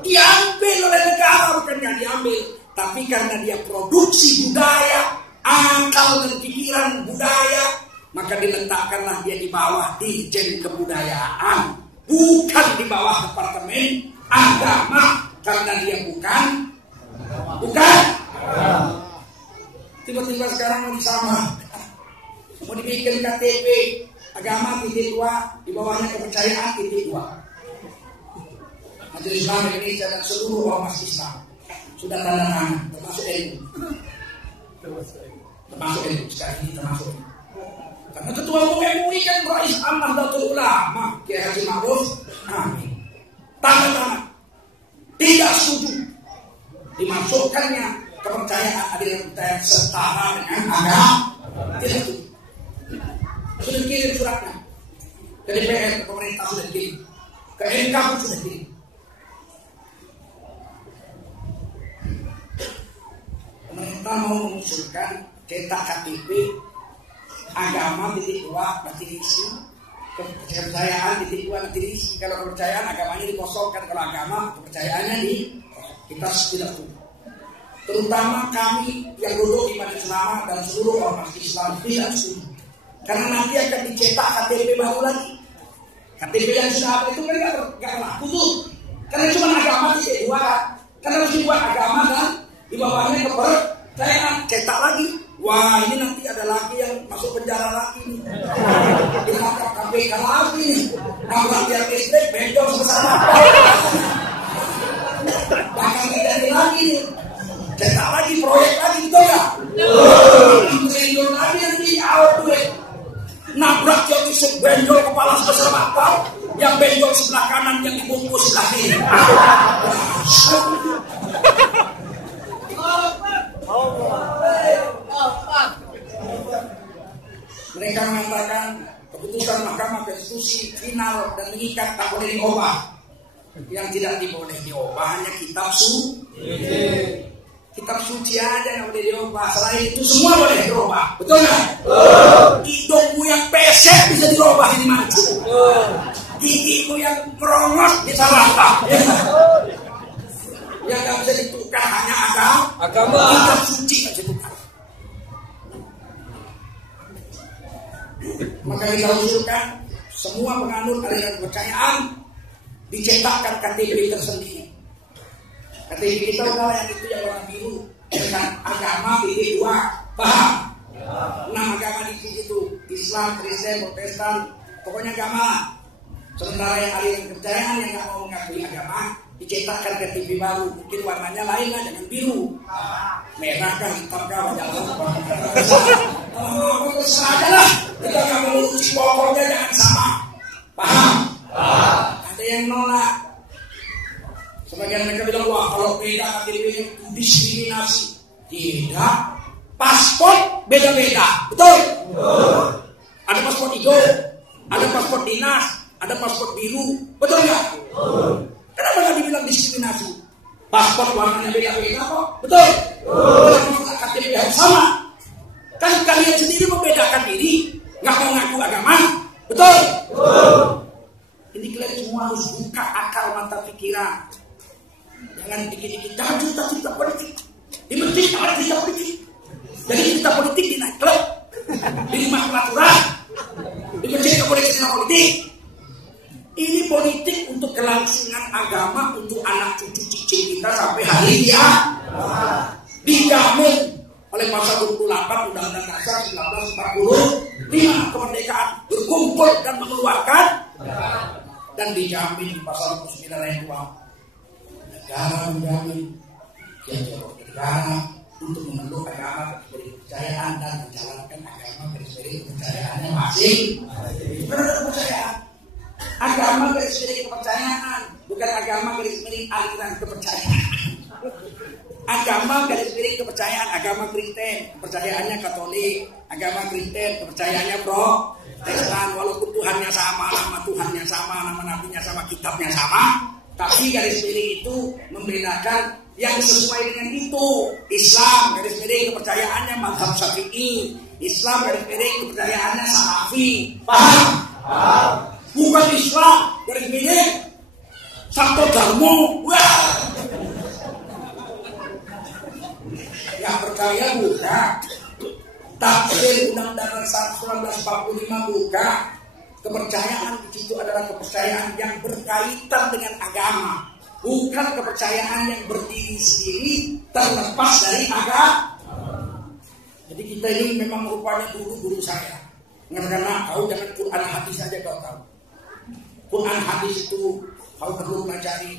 Diambil oleh negara, bukannya diambil. Tapi karena dia produksi budaya, akal dan pikiran budaya, maka diletakkanlah dia di bawah Dirjen Kebudayaan, bukan di bawah Departemen Agama, karena dia bukan. Tiba-tiba sekarang mau disama, mau dibikin KTP agama titik 2, di bawahnya kepercayaan titik 2. Majelis Ulama Indonesia dan seluruh ormas Islam sudah tanda tangan, termasuk NU. Sekarang ini termasuk. Karena ketua umum MUI kan Rais Nahdlatul Ulama Kiai Haji Ma'ruf Amin. Tanda tangan. Tidak setuju dimasukkannya kepercayaan aliran kepercayaan setara dengan agama. Tidak setuju. Sudah dikirim suratnya ke DPR, ke pemerintah sudah dikirim, ke MK pun sudah dikirim. Pemerintah mau mengusulkan cetak KTP agama titik 2 nanti diisi, kepercayaan titik 2 nanti diisi. Kalau kepercayaan agamanya dikosongkan, kalau agama kepercayaannya kita tidak setuju. Terutama kami yang duduk di Majelis Ulama dan seluruh ormas Islam tidak setuju. Karena nanti akan dicetak KTP baru lagi. KTP yang sudah ada itu kan nggak berlaku tuh. Karena cuma agama titik 2. Karena harus dibuat agama dan di bawahnya kepercayaan, cetak lagi. Wah, ini nanti ada lagi yang masuk penjara lagi nih. Ditangkap KPK lagi nih. Nabrak tiang listrik, benjol sebesar apa? Bahkan terjadi lagi nih. Cetak lagi, proyek lagi, gitu nggak? Triliun lagi nanti awal duit. Nabrak tiang listrik, benjol kepala sebesar apa? Yang benjol sebelah kanan, yang dibungkus sebelah kiri. Mereka mengatakan keputusan Mahkamah Konstitusi final dan mengikat tak boleh diubah. Yang tidak boleh diubah hanya kitab suci. Kitab suci aja yang boleh diubah. Selain itu semua boleh dirubah. Betul nggak? Hidungmu yang pesek bisa dirubah ini maju. Gigimu yang merongos bisa rata. Yang nggak bisa ditukar hanya agama. Kitab suci nggak bisa ditukar. Maka kita usulkan semua penganut aliran kepercayaan dicetakkan KTP tersendiri. KTP kita udah yang itu yang warna biru dengan agama titik 2, paham? 6 agama di situ, Islam, Kristen, Protestan, pokoknya agama. Sementara yang aliran kepercayaan yang nggak mau mengakui agama dicetakkan KTP baru, mungkin warnanya lain lah, jangan biru, merah kah, hitam kah, jangan saja lah. Kita nggak mengurusi pokoknya, jangan sama, paham? Ada yang nolak. Sebagian mereka bilang, wah kalau beda KTP itu diskriminasi. Tidak, paspor beda-beda, betul? Ada paspor hijau, ada paspor dinas, ada paspor biru, betul nggak? Kenapa nggak dibilang diskriminasi? Paspor warnanya beda-beda kok, betul? Kenapa KTP harus sama? Kan kalian sendiri membedakan diri, nggak mau ngaku agama, betul? Ini kalian semua harus buka akal mata pikiran. Jangan dikit-dikit cerita politik. Di masjid ada cerita politik. Jadi cerita politik di night club, di rumah peraturan, di masjid nggak boleh cerita politik. Ini politik untuk kelangsungan agama untuk anak cucu cicing kita sampai hari dia dijamin oleh pasal 28 Undang-Undang Dasar 1945 kemerdekaan berkumpul dan mengeluarkan, dan dijamin di pasal 29 ayat 2 negara menjamin negara untuk memeluk agama dari kepercayaan dan menjalankan agama dari kepercayaannya masing. Kepercayaan agama dari kepercayaan, bukan agama dari aliran kepercayaan. Agama garis miring kepercayaan, agama Kristen kepercayaannya Katolik, agama Kristen kepercayaannya Protestan, walaupun Tuhannya sama, nama Tuhannya sama, nama nabinya sama, kitabnya sama, tapi garis miring itu membedakan yang sesuai dengan itu. Islam garis miring kepercayaannya mazhab Syafi'i, Islam garis miring kepercayaannya Hanafi. Paham? Bukan Islam garis miring Sabto Dharma. Wah, yang percaya buka Tafsir Undang-Undang 1945 buka. Kepercayaan di situ adalah kepercayaan yang berkaitan dengan agama, bukan kepercayaan yang berdiri sendiri terlepas dari agama. Jadi kita ini memang rupanya guru saya karena kau jangan Quran hadis saja kau tahu. Quran hadis itu kau perlu pelajari.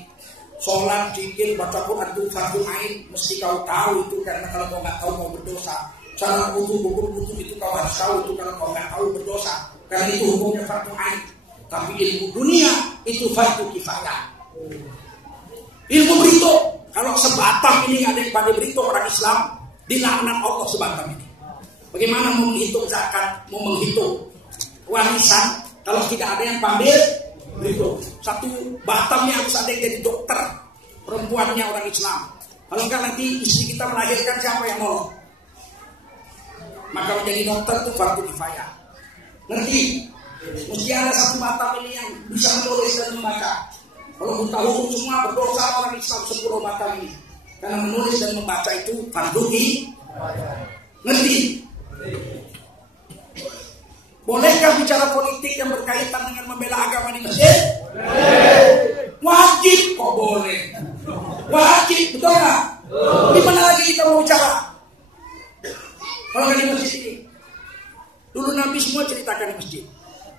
Sholat, zikir, baca Quran itu fardu ain, mesti kau tahu itu, karena kalau kau nggak tahu kau berdosa. Cara hukum itu kau harus tahu itu, kalau kau nggak tahu berdosa. Karena itu hukumnya fardu ain. Tapi ilmu dunia itu fardu kifayah. Ilmu berita, kalau sebatang ini ada yang pada berita orang Islam, dilaknat Allah sebatang ini. Bagaimana mau menghitung zakat, mau menghitung warisan, kalau tidak ada yang pandai berita. Satu batamnya harus ada yang jadi dokter, perempuannya orang Islam. Kalau enggak nanti istri kita melahirkan, siapa yang nolong? Maka menjadi dokter itu fardu kifayah. Ngerti? Mesti ada satu batam ini yang bisa menulis dan membaca. Kalau kita hukum semua berdosa orang Islam 10 batam ini. Karena menulis dan membaca itu fardu kifayah. Ngerti? Bolehkah bicara politik yang berkaitan dengan membela agama di masjid? Wajib kok boleh. Wajib, betul nggak? Di mana lagi kita mau bicara? Kalau nggak di masjid ini. Dulu Nabi semua ceritakan di masjid.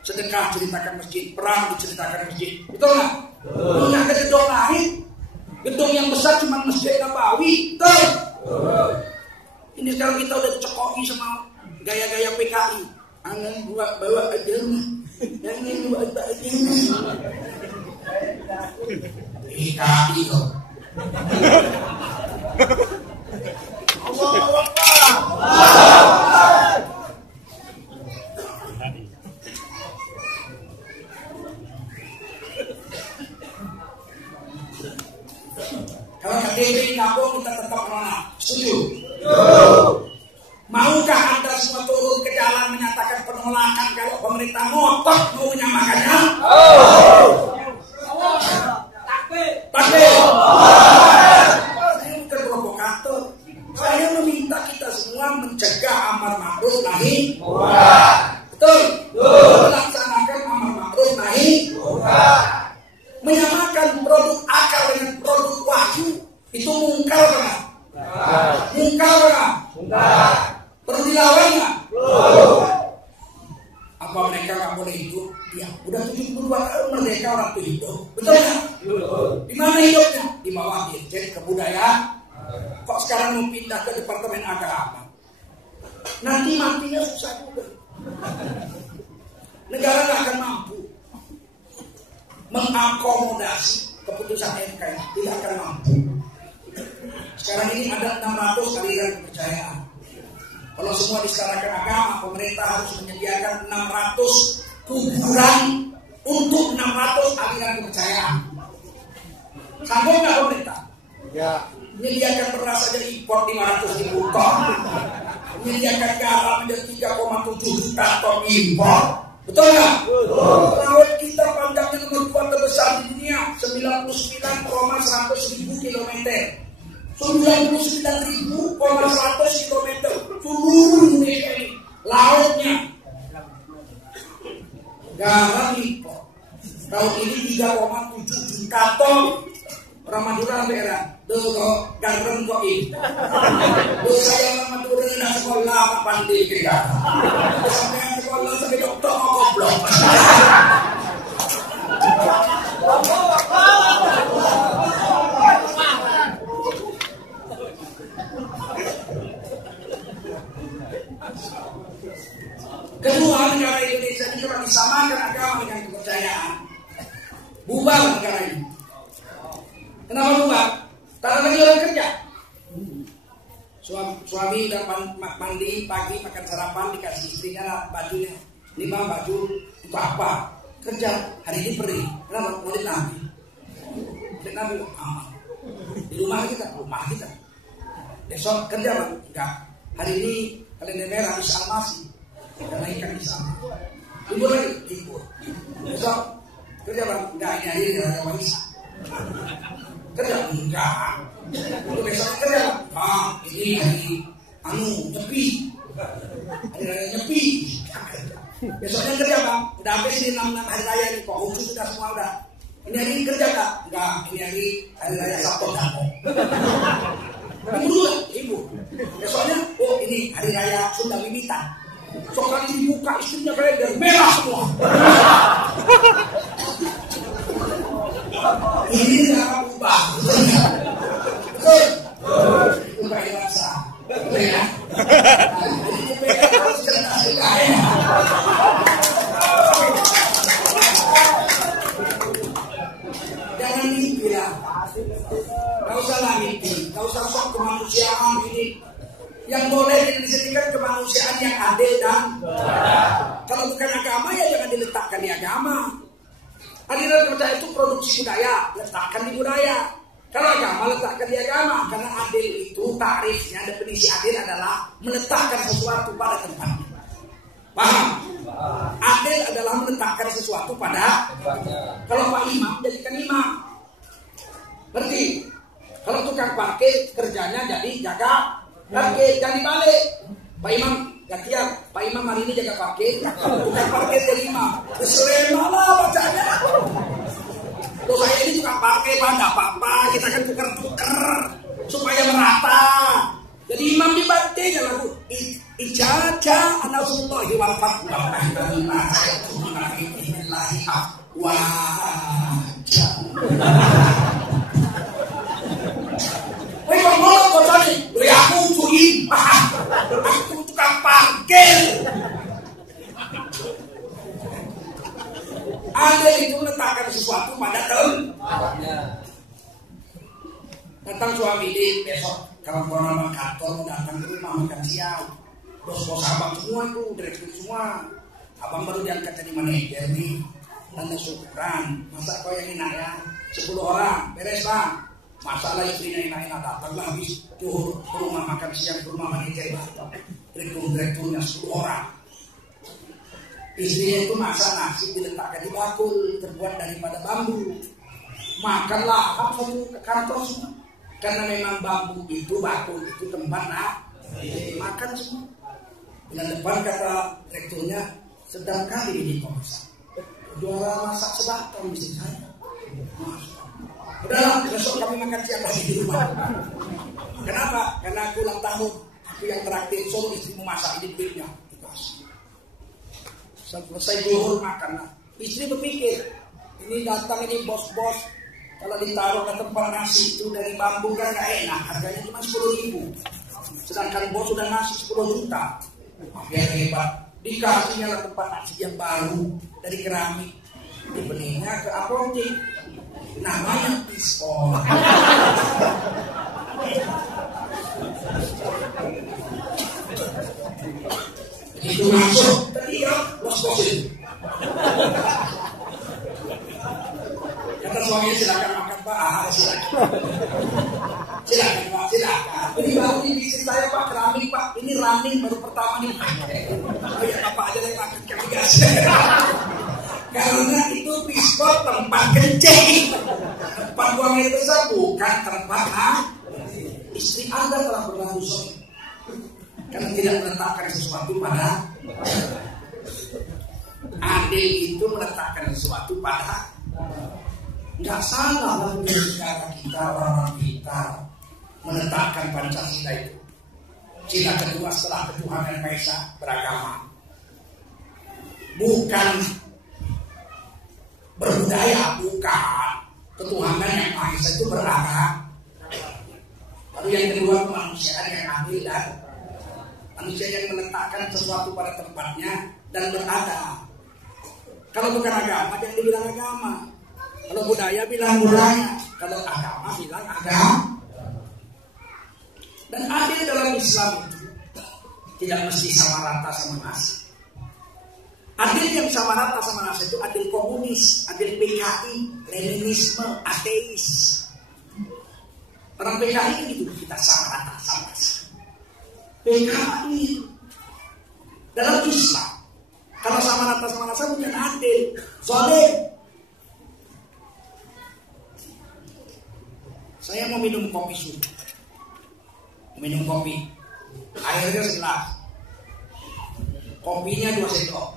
Sedekah ceritakan masjid, perang diceritakan masjid. Betul nggak? Nggak ada gedung lain. Gedung yang besar cuma Masjid Nabawi. Betul. Ini sekarang kita udah dicekoki sama gaya-gaya PKI. Angan bawa aja mah. Jangan bawa aja mah. PKI kok. Allahu Akbar. Kalau KTP kampung kita tetap menolak. Setuju? Maukah Anda semua turun ke jalan menyatakan penolakan kalau pemerintah ngotot mau menyamakannya? Takbir. Saya bukan provokator. Saya meminta kita semua mencegah amar ma'ruf nahi munkar. Betul? Melaksanakan amar ma'ruf nahi munkar. Menyamakan produk akal dengan produk wahyu itu mungkar kan? Mungkar kan? Perlu dilawan nggak? Apa mereka nggak boleh hidup? Ya, udah 72 tahun merdeka orang itu hidup, betul nggak? Di mana hidupnya? Di bawah dirjen kebudayaan. Kok sekarang mau pindah ke Departemen Agama? Nanti matinya susah juga. Negara nggak akan mampu mengakomodasi keputusan MK, tidak akan mampu. Sekarang ini ada 600 aliran kepercayaan. Kalau semua disetarakan agama, pemerintah harus menyediakan 600 kuburan untuk 600 aliran kepercayaan. Sanggup nggak pemerintah? Ya. Menyediakan beras saja impor 500.000 ton, menyediakan garam menjadi 3,7 juta ton impor. Betul nggak? Laut kita panjangnya nomor 2 terbesar di dunia, 99,100.000 kilometer. 99.100 kilometer seluruh Indonesia ini lautnya. Garam impor tahun ini 3,7 juta ton. Orang Madura merah, tuh garam kok ini. Tuh saya orang Madura nak sekolah apa pandai kita. Sampai sekolah sampai dokter mau goblok. Kedua, negara Indonesia ini kalau disamakan agama dengan kepercayaan, bubar negara ini. Kenapa bubar? Karena lagi orang kerja. Suami udah mandi pagi, makan sarapan, dikasih istrinya bajunya 5 baju untuk apa? Kerja hari ini pergi. Kenapa? Mau ditambah. Ditambah aman. Di rumah kita. Besok kerja bang? Enggak. Hari ini kalender merah Isa Al-Masih. Kenaikan Isa Al-Masih. Libur lagi? Libur. Besok kerja bang? Enggak, ini hari ini ada Isa. Kerja? Enggak. Itu besok kerja? Ah, ini hari nyepi. Hari raya nyepi. Besoknya kerja bang? Udah habis ini 6 hari raya ini kok khusus sudah semua udah. Ini hari ini kerja kak? Enggak, ini hari raya Sabtu kamu. Ibu. Besoknya, oh ini hari raya Sunda Wiwitan. Soalnya dibuka istrinya kalender merah semua. Ini nggak ubah. Betul. Itu kayak rasa. Betul ya. Ini harus cerita sekali. Jangan mimpi lah. Gak usah lah mimpi. Gak usah sok kemanusiaan ini. Yang boleh dijadikan kemanusiaan yang adil dan kalau bukan agama ya jangan diletakkan di agama. Aliran kepercayaan itu produksi budaya, letakkan di budaya. Kalau agama letakkan di agama, karena adil itu tarifnya, definisi adil adalah meletakkan sesuatu pada tempatnya. Paham? Adil adalah meletakkan sesuatu pada. Kalau Pak Imam jadikan imam. Berarti kalau tukang parkir kerjanya jadi jaga parkir, jangan dibalik. Pak Imam gantian, Pak Imam hari ini jaga parkir, tukang parkir jadi imam. Keselema lah bacanya. Loh saya ini tukang parkir, Pak, enggak apa-apa, kita kan tuker-tuker supaya merata. Jadi imam dibantai jangan lagu ijaja anasullahi wal fatwa woi ngomong kok tadi, aku cuy, aku tukang parkir. Ada itu meletakkan sesuatu pada tempatnya. Datang suami ini besok kalau orang kantor datang ke rumah makan siang, bos-bos abang semua tuh, direktur semua. Abang baru diangkat jadi manajer nih, tanda syukuran. Masa kau yang enak ya? 10 orang, beres bang. Masalah istrinya enak-enak datanglah habis tuh ke rumah makan siang, ke rumah manajer direkturnya 10 orang. Istrinya itu masak nasi diletakkan di bakul terbuat daripada bambu. Makanlah apa satu ke kantor semua. Karena memang bambu itu bakul itu tempat makan semua. Bulan depan kata direkturnya sedang kali ini masak. Juara masak sebatang istri saya. Udahlah, besok kami makan siang lagi di rumah. Kenapa? Karena aku ulang tahun. Aku yang traktir, suruh istrimu masak, ini duitnya. Selesai zuhur makan. Nah, istri berpikir, ini datang ini bos-bos, kalau ditaruh ke tempat nasi itu dari bambu kan gak enak, harganya cuma 10.000. Sedangkan bos sudah nasi 10 juta. Biar hebat, dikasihnya lah tempat nasi yang baru dari keramik, dibelinya ke apotek. Namanya pistol. Itu masuk tadi ya bos-bosin. Kata suaminya silakan makan Pak, silakan Pak, silakan. Ini baru di bisnis saya Pak, keramik Pak. Ini running baru pertama nih. Oh ya apa aja yang makan kami gas. Karena itu pistol tempat kencing, tempat buang air besar, bukan tempat istri Anda telah berlaku sorry. Karena tidak meletakkan sesuatu pada adil itu meletakkan sesuatu pada nggak salah lah negara kita, orang kita meletakkan Pancasila itu. Cina kedua setelah ketuhanan Maha Esa beragama, bukan berbudaya, bukan ketuhanan yang Maha Esa itu beragama. Lalu yang kedua kemanusiaan yang adil dan manusia yang meletakkan sesuatu pada tempatnya dan berada. Kalau bukan agama jangan dibilang agama. Kalau budaya bilang budaya. Kalau agama bilang agama. Dan adil dalam Islam itu tidak mesti sama rata sama nasi. Adil yang sama rata sama nasi itu adil komunis, adil PKI, Leninisme, ateis. Orang PKI kan gitu, kita sama rata sama. PKI dalam Islam, kalau sama rata bukan adil, zalim. Saya mau minum kopi susu, minum kopi, airnya segelas, kopinya 2 sendok,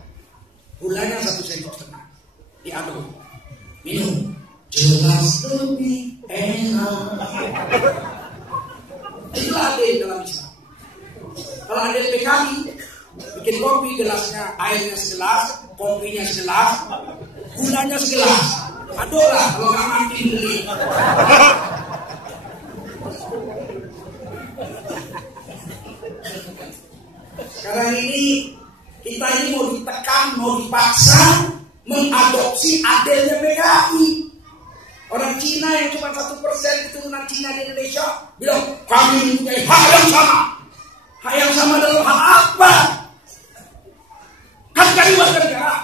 gulanya 1,5 sendok, diaduk, minum, jelas lebih enak. Itu adil dalam Islam. Kalau adil PKI, bikin kopi gelasnya, airnya segelas, kopinya segelas, gulanya segelas, aduklah kalau nggak mati beli. Sekarang ini kita ini mau ditekan, mau dipaksa mengadopsi adilnya PKI. Orang Cina yang cuma 1% keturunan Cina di Indonesia bilang kami mempunyai hak yang sama. Hak yang sama dalam hal apa? Kan kami warga negara.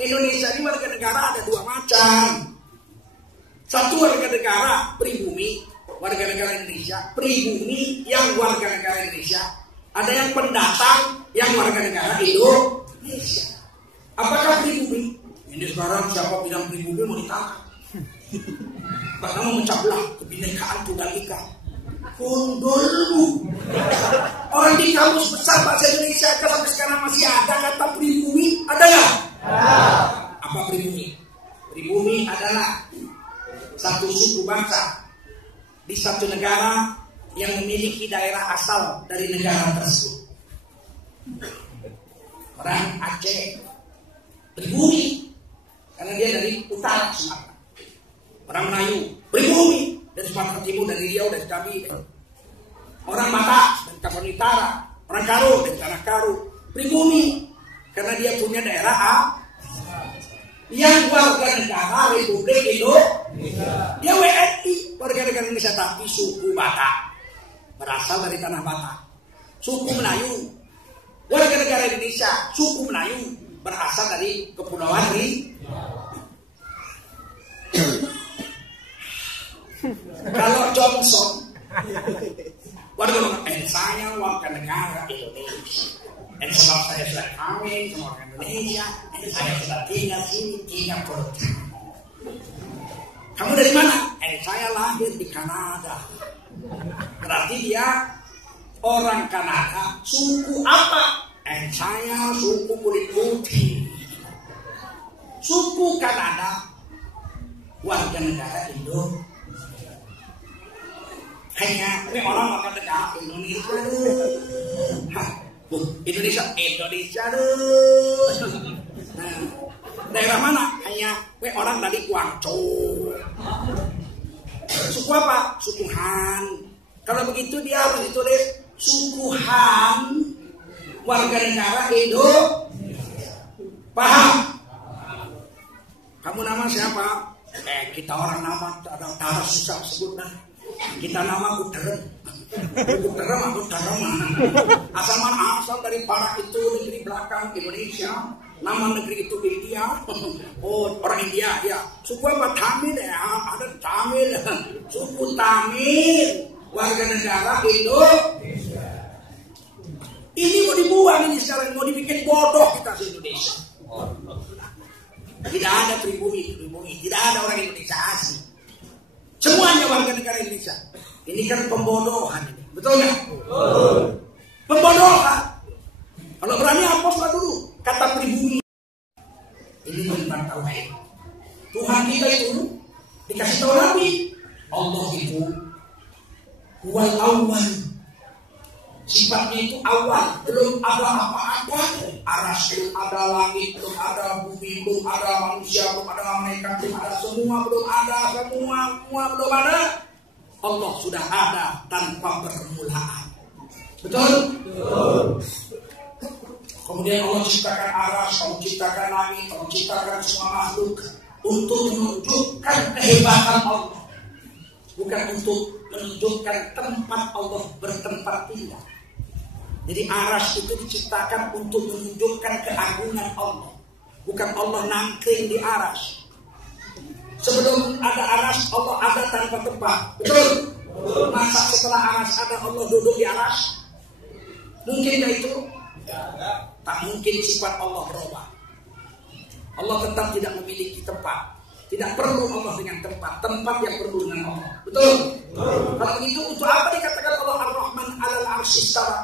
Indonesia ini warga negara ada 2 macam. Satu warga negara pribumi, warga negara Indonesia, pribumi yang warga negara Indonesia. Ada yang pendatang yang warga negara Indonesia. Apakah pribumi? Ini sekarang siapa bilang pribumi mau ditangkap. Karena mau mencablah kebinekaan Tunggal Ika. Kondolmu. Orang di kamus besar bahasa Indonesia sampai sekarang masih ada kata pribumi. Ada nggak? Apa pribumi? Pribumi adalah satu suku bangsa di satu negara yang memiliki daerah asal dari negara tersebut. Orang Aceh pribumi karena dia dari utara Sumatera. Orang Melayu pribumi dari Sumatera Timur, dari Riau, dari Jambi. Orang Batak dari Kalimantan Utara. Orang Karo dari Tanah Karo pribumi karena dia punya daerah yang warga negara Republik Indonesia. Dia WNI, warga negara Indonesia, tapi suku Batak berasal dari tanah Batak. Suku Melayu, warga negara Indonesia, suku Melayu berasal dari Kepulauan Riau. Kalau Johnson, warga saya warga negara Indonesia. Dan sebab saya sudah kawin sama orang Indonesia, dan saya sudah tinggal sini 30 tahun. Kamu dari mana? Saya lahir di Kanada. Berarti dia orang Kanada. Suku apa? Saya suku kulit putih. Suku Kanada, warga negara Indonesia. Hanya orang warga negara Indonesia. Indonesia nah, daerah mana? Hanya orang dari Guangzhou. Suku apa? Suku Han. Kalau begitu dia harus ditulis suku Han, warga negara Indonesia. Paham? Kamu nama siapa? Kita orang nama ada susah sebutnya. Kita nama Uterem. Uterem. Asal mana? Asal dari barat itu negeri belakang Indonesia. Nama negeri itu India. Oh, orang India ya. Suku apa? Tamil ya. Ada Tamil. Suku Tamil, warga negara Indonesia. Ini mau dibuang ini sekarang, mau dibikin bodoh kita di Indonesia. Tidak ada pribumi, tidak ada orang Indonesia asli. Semuanya warga negara Indonesia. Ini kan pembodohan ini. Betul nggak? Pembodohan. Kalau berani hapuslah dulu kata pribumi. Ini tentang tauhid. Tuhan kita itu dikasih tahu Nabi. Allah itu wal awal. Sifatnya itu awal, belum ada apa-apa. Aras belum ada, langit belum ada, bumi belum ada, manusia belum ada, mereka belum ada, semua belum ada, semua belum ada. Allah sudah ada tanpa permulaan. Betul? Kemudian Allah ciptakan aras, Allah ciptakan langit, Allah ciptakan semua makhluk untuk menunjukkan kehebatan Allah, bukan untuk menunjukkan tempat Allah bertempat tinggal. Jadi aras itu diciptakan untuk menunjukkan keagungan Allah, bukan Allah nangkring di aras. Sebelum ada aras, Allah ada tanpa tempat. Betul? Masa setelah aras ada, Allah duduk di aras? Mungkinkah itu? Tak mungkin. Sifat Allah berubah. Allah tetap tidak memiliki tempat. Tidak perlu Allah dengan tempat. Tempat yang perlu dengan Allah. Betul? Kalau begitu, untuk apa dikatakan Allah Ar-Rahman 'alal 'arsy istawa?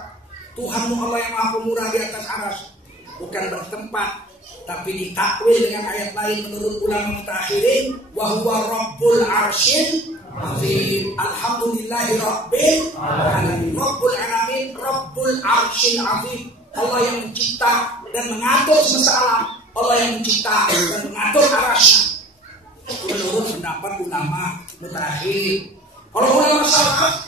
Tuhanmu Allah yang Maha Pemurah di atas aras. Bukan bertempat, tapi ditakwil dengan ayat lain menurut ulama mutakhirin, wa huwa rabbul 'arsyil 'azim. Alhamdulillahi rabbil alamin. Rabbul alamin, rabbul 'arsyil 'azim. Allah yang mencipta dan mengatur semesta alam. Allah yang mencipta dan mengatur arasnya. Menurut pendapat ulama mutakhir. Kalau ulama salaf,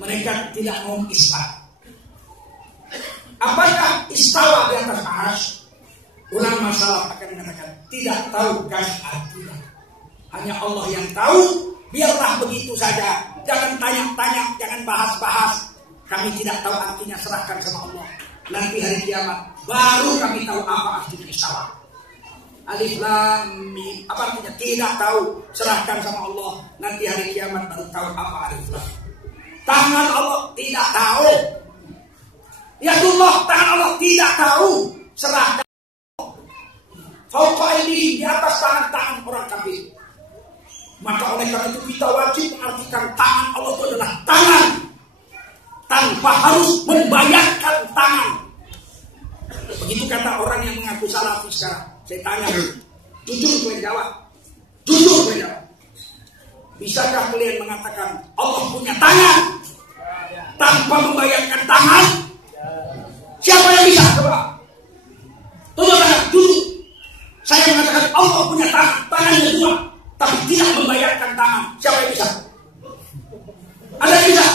mereka tidak mau isbat. Apakah istawa di atas arsy? Ulama salaf akan mengatakan tidak tahu kan artinya. Hanya Allah yang tahu. Biarlah begitu saja. Jangan tanya-tanya, jangan bahas-bahas. Kami tidak tahu artinya, serahkan sama Allah. Nanti hari kiamat baru kami tahu apa artinya istawa. Alif lam mim, apa artinya? Tidak tahu, serahkan sama Allah. Nanti hari kiamat baru tahu apa alif lam. Tangan Allah tidak tahu. Yadullah, tangan Allah tidak tahu, serahkan Allah. Fauqa aydihim, di atas tangan-tangan orang kafir. Maka oleh karena itu kita wajib mengartikan tangan Allah itu adalah tangan, tanpa harus membayangkan tangan. Begitu kata orang yang mengaku salafi sekarang. Saya tanya, jujur gue jawab. Jujur gue jawab. Bisakah kalian mengatakan Allah punya tangan tanpa membayangkan tangan? Siapa yang bisa? Coba. Tunjuk tangan, jujur. Saya mengatakan Allah punya tangan, tangannya dua, tapi tidak membayangkan tangan. Siapa yang bisa? Ada yang bisa?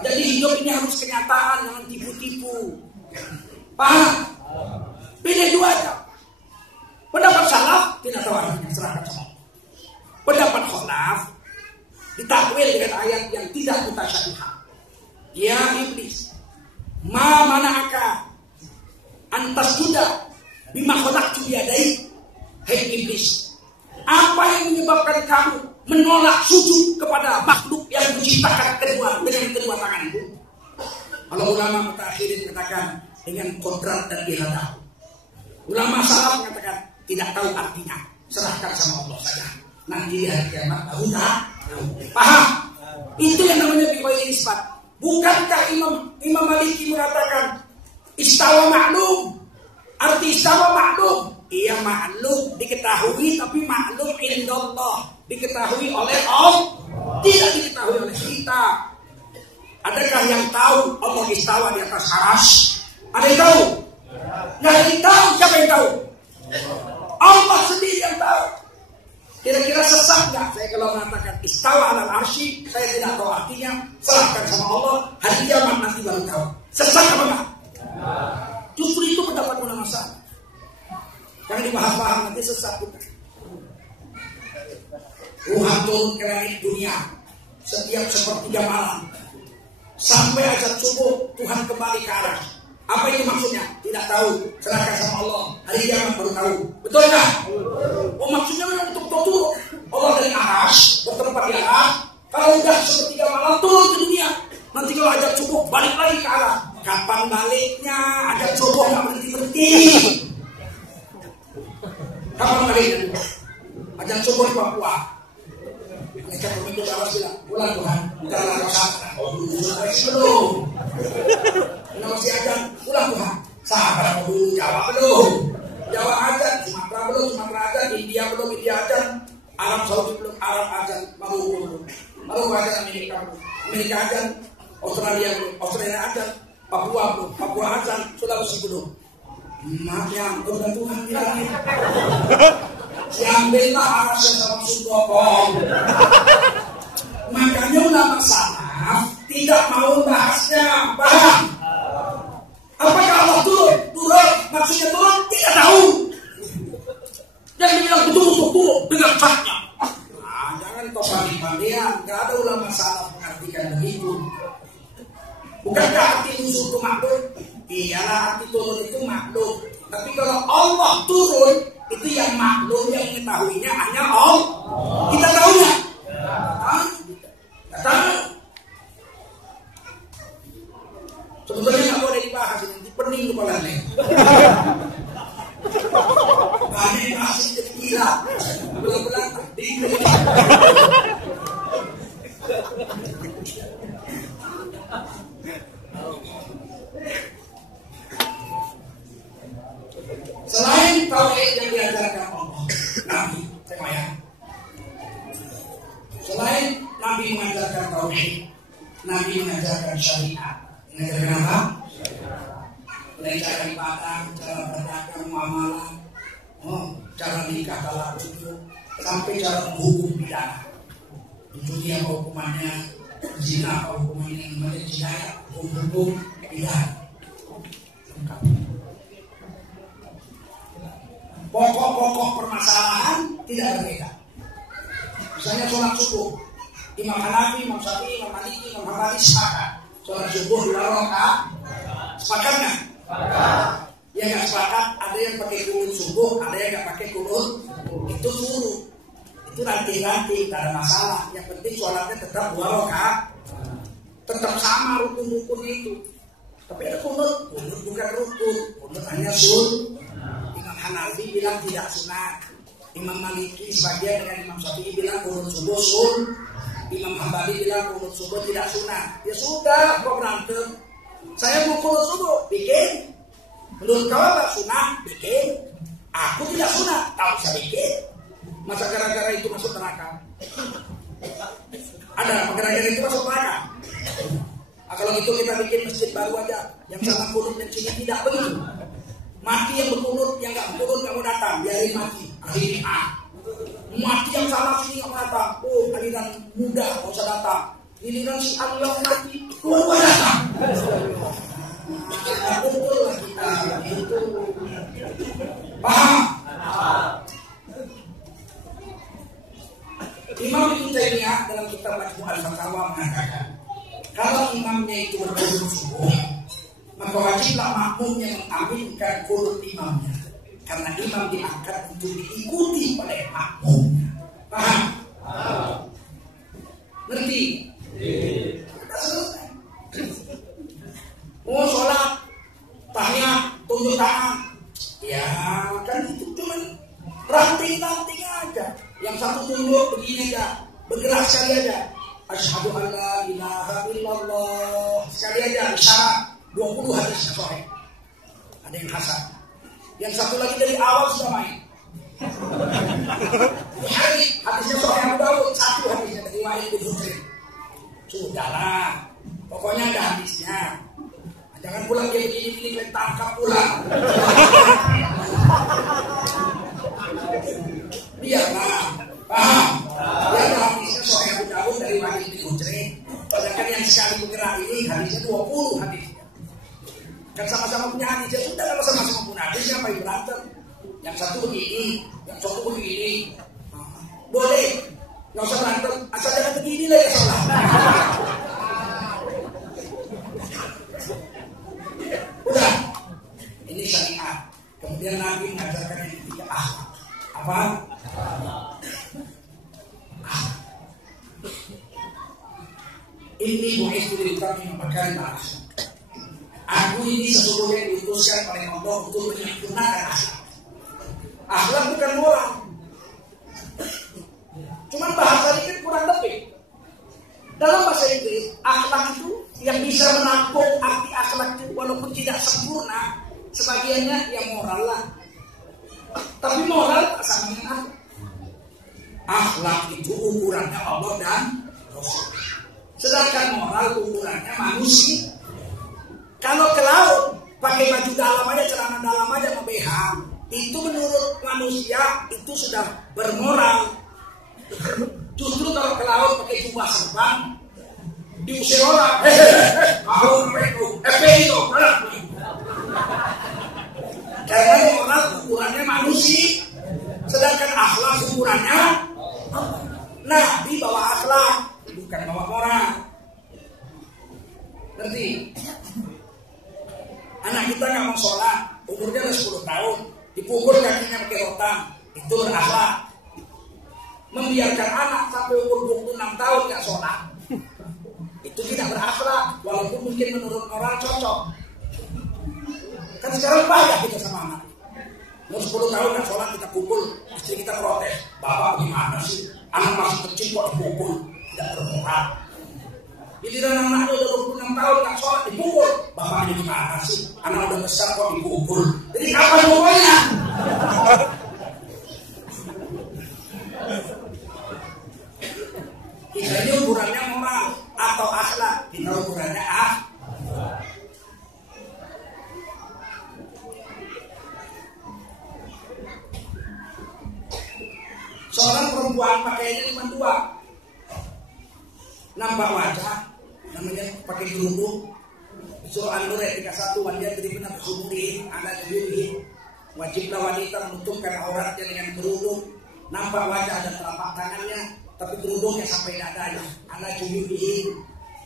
Jadi hidup ini harus kenyataan, jangan tipu-tipu. Paham? Pilih dua aja. Pendapat salaf tidak tahu artinya, serahkan sama Allah. Pendapat khalaf ditakwil dengan ayat yang tidak mutasyabihah. Ya iblis, ma mana'aka antas juda bima khalaqtu biyadai. Hei iblis, apa yang menyebabkan kamu menolak sujud kepada makhluk yang menciptakan dengan kedua tanganmu? Kalau ulama mutakhirin mengatakan dengan kodrat dan iradah. Ulama salaf mengatakan tidak tahu artinya, serahkan sama Allah saja. Nanti hari kiamat baru tahu. Paham? Itu yang namanya biqauli isbat. Bukankah Imam Maliki mengatakan istawa maklum? Arti istawa maklum. Iya maklum, diketahui, tapi maklum indallah, diketahui oleh Allah, tidak diketahui oleh kita. Adakah yang tahu Allah istawa di atas arsy? Ada yang tahu? Nggak ada yang tahu. Siapa yang tahu? Allah sendiri yang tahu. Kira-kira sesat nggak saya kalau mengatakan istawa alal arsy? Saya tidak tahu artinya, serahkan sama Allah, hari kiamat nanti baru tahu. Sesat apa enggak? Justru itu pendapat ulama salaf. Jangan dibahas-bahas, nanti sesat kita. Tuhan turun ke langit dunia setiap sepertiga malam. Sampai azan subuh Tuhan kembali ke arah. Apa itu maksudnya? Tidak tahu. Serahkan sama Allah. Hari kiamat baru tahu. Betul nggak? Oh maksudnya memang untuk turun. Allah dari aras bertempat di aras. Kalau udah sepertiga malam turun ke dunia. Nanti kalau azan subuh balik lagi ke arah. Kapan baliknya? Azan subuh nggak berhenti. Kapan baliknya? Azan subuh di Papua. Mereka pemimpin awas bilang, pulang Tuhan, jangan sabar. Belum. Masih ajan, pulang Tuhan. Sabar dulu, Jawa belum. Jawa ajan, Sumatera belum, Sumatera ajan, India belum, India ajan, Arab Saudi belum, Arab ajan, Maroko belum. Maroko ajan, Amerika belum. Amerika ajan, Australia belum, Australia ajan, Papua belum, Papua ajan, Sulawesi belum. Maknya, kemudian Tuhan bilang, diambillah arasnya sama Sundopong. Makanya ulama salaf tidak mau bahasnya. Paham? Apakah Allah turun? Turun, maksudnya turun? Tidak tahu. Yang dibilang betul-betul turun dengan sahnya. Nah, jangan kau pandai-pandaian. Gak ada ulama salaf mengartikan begitu. Bukankah arti nuzul itu makhluk? Iyalah, arti turun itu makhluk. Tapi kalau Allah turun, itu yang maklum, yang mengetahuinya hanya Allah. Kita tahunya? Nggak tahu. Sebetulnya nggak boleh dibahas, nanti pening kepalanya. Banyak yang masih jadi gila. Belang-belang dingin. Selain tauhid yang diajarkan Allah, Nabi, tengok ya. Selain Nabi mengajarkan tauhid, Nabi mengajarkan syariat. Mengajarkan apa? Mulai cara ibadah, cara berdagang, muamalah, cara nikah talak itu, sampai cara menghukum pidana. Judi apa hukumannya, zina apa hukumannya, namanya jinayah, hukum pidana. Pokok-pokok permasalahan tidak berbeda. Misalnya sholat subuh, Imam Hanafi, Imam Syafi'i, Imam Maliki, Imam Hambali sepakat. Sholat subuh 2 rakaat, sepakat nggak? Yang nggak sepakat, ada yang pakai kunut subuh, ada yang nggak pakai kunut. Itu suruh, itu nanti tidak ada masalah. Yang penting sholatnya tetap 2 rakaat, tetap sama rukun-rukun itu. Tapi ada kunut bukan rukun, kunut hanya sun. Imam Hanafi bilang tidak sunat. Imam Maliki sebagian dengan Imam Syafi'i bilang kunut subuh sun. Imam Hambali bilang kunut subuh tidak sunat. Ya sudah, kok berantem? Saya mau kunut subuh, bikin. Menurut kau apa sunat? Bikin. Aku tidak sunat, kau bisa bikin. Masa gara-gara itu masuk neraka? Ada gara-gara itu masuk neraka? Nah, kalau gitu kita bikin masjid baru aja. Yang sama kunut dan sini tidak begitu. Mati yang berkunut, yang nggak berkunut nggak mau datang, biarin mati. Akhirnya mati yang salah sini nggak mau datang. Oh, aliran muda nggak usah datang. Giliran si Allah mati, keluar datang. Betul lah kita. Itu paham? Imam Ibnu Taimiyah dalam kitab Majmu' al-Fatawa mengatakan, kalau imamnya itu berkunut subuh, maka wajiblah makmumnya mengaminkan kunut imamnya, karena imam diangkat untuk diikuti oleh makmumnya. Paham? Ngerti? Kita selesai. Mau sholat, tahiyat, tunjuk tangan, ya kan itu cuma ranting-ranting aja. Yang satu tunduk begini aja, bergerak sekali aja. Asyhadu an la ilaha illallah, sekali aja isyarat. 20 hadisnya sahih. Ada yang hasan. Yang satu lagi dari awal sudah main. Hadisnya sahih Abu Dawud, satu hadisnya dari Wa'il bin Hujr. Sudahlah, pokoknya ada hadisnya. Jangan pulang dia begini-begini kalian tangkap pulang. Biarlah, paham? Dia ada hadisnya sahih Abu Dawud dari Wa'il bin Hujr. Sedangkan yang sekali bergerak ini hadisnya 20 hadis. Kan sama-sama punya hadis, ya sudah kalau sama-sama punya hadis, siapa yang berantem? Yang satu begini, yang satu begini. Boleh, nggak usah berantem, asal jangan begini lah ya sholat. Udah, ini syariat. Kemudian Nabi mengajarkan yang ketiga akhlak. Apa? Ini bu'istu lil-utammima makarimah akhlak. Aku ini sesungguhnya diutuskan oleh Allah untuk menyempurnakan akhlak. Akhlak bukan moral. Cuman bahasa ini kan kurang lebih. Dalam bahasa Inggris, akhlak itu yang bisa menampung arti akhlak itu walaupun tidak sempurna, sebagiannya yang moral lah. Tapi moral sama dengan akhlak. Akhlak itu ukurannya Allah dan Rasul. Sedangkan moral ukurannya manusia. Kalau ke laut pakai baju dalam aja, celana dalam aja sama BH, itu menurut manusia itu sudah bermoral. Justru kalau ke laut pakai jubah serban, diusir orang. Kau itu, FPI itu. Karena moral ukurannya manusia, sedangkan akhlak ukurannya. Nabi bawa akhlak, bukan bawa moral. Ngerti? Anak kita nggak mau sholat, umurnya udah 10 tahun, dipukul kakinya pakai rotan, itu berakhlak. membiarkan anak sampai umur 26 tahun nggak sholat, itu tidak berakhlak, walaupun mungkin menurut orang cocok. Kan sekarang banyak kita sama anak. Mau 10 tahun nggak sholat kita pukul, istri kita protes. Bapak gimana sih? Anak masih kecil kok dipukul, tidak bermoral. Giliran anaknya udah 26 tahun nggak sholat dipukul, bapaknya gimana sih? Anak udah besar kok dipukul. Jadi apa pokoknya? Kita ini ukurannya moral atau akhlak? Kita ukurannya seorang perempuan pakaiannya cuma 2, nampak wajah, namanya pakai kerudung. Surah An-Nur ayat 31, wanita terima bersumuri anak diri, wajiblah wanita menutupkan auratnya dengan kerudung, nampak wajah dan telapak tangannya, tapi kerudungnya sampai dadanya. Anak diri,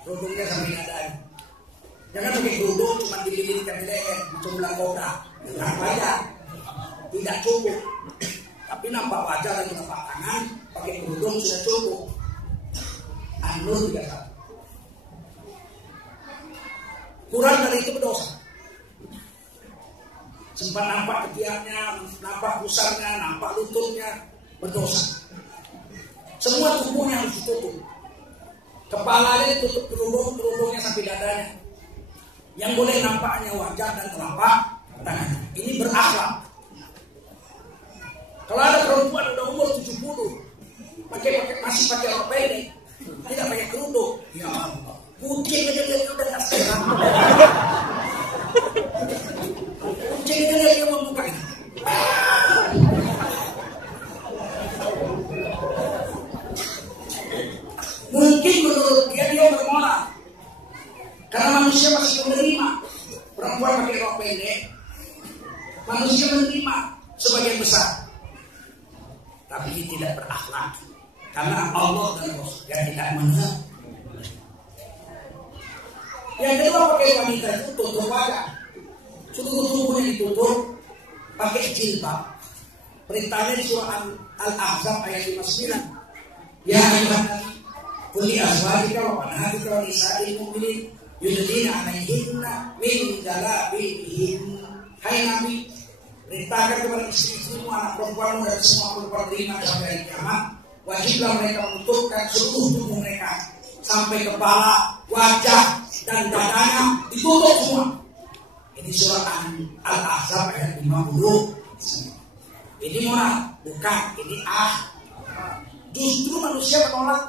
kerudungnya sampai dadanya. Jangan pakai kerudung cuma dililitkan di leher, macam ular kobra, nggak banyak, tidak cukup. Tapi nampak wajah dan telapak tangan, pakai kerudung sudah cukup. An-Nur 31. Kurang dari itu berdosa. Sempat nampak ketiaknya, nampak pusarnya, nampak lututnya, berdosa. Semua tubuhnya harus ditutup. Kepalanya ditutup kerudungnya sampai dadanya. Yang boleh nampaknya wajah dan telapak tangan. Ini berakhlak. Kalau ada perempuan udah umur 70, masih pakai rok pendek, tidak pakai kerudung, ya Allah, kucing aja dia udah nggak sehat. Kucing aja dia membuka ini. Mungkin menurut dia bermoral, karena manusia masih menerima perempuan pakai rok pendek, manusia menerima sebagian besar. Tapi tidak berakhlak, karena Allah dan Rasul yang tidak menerima. Yang kedua, pakai wanita itu tutup wajah, seluruh tubuhnya ditutup, pakai jilbab. Perintahnya di surah Al-Ahzab ayat 59. Ya ayuhan nabi, qul li azwajika wa banatika wa nisa'il mu'minin yudnina 'alaihinna min jalabibihin. Hai Nabi, perintahkan kepada istri-istrimu, anak perempuanmu dan semua perempuan beriman sampai hari kiamat, wajiblah mereka menutupkan seluruh tubuh mereka sampai kepala, wajah dan dadanya ditutup semua. Ini surah Al-Ahzab ayat 50. Ini moral, bukan ini justru manusia menolak.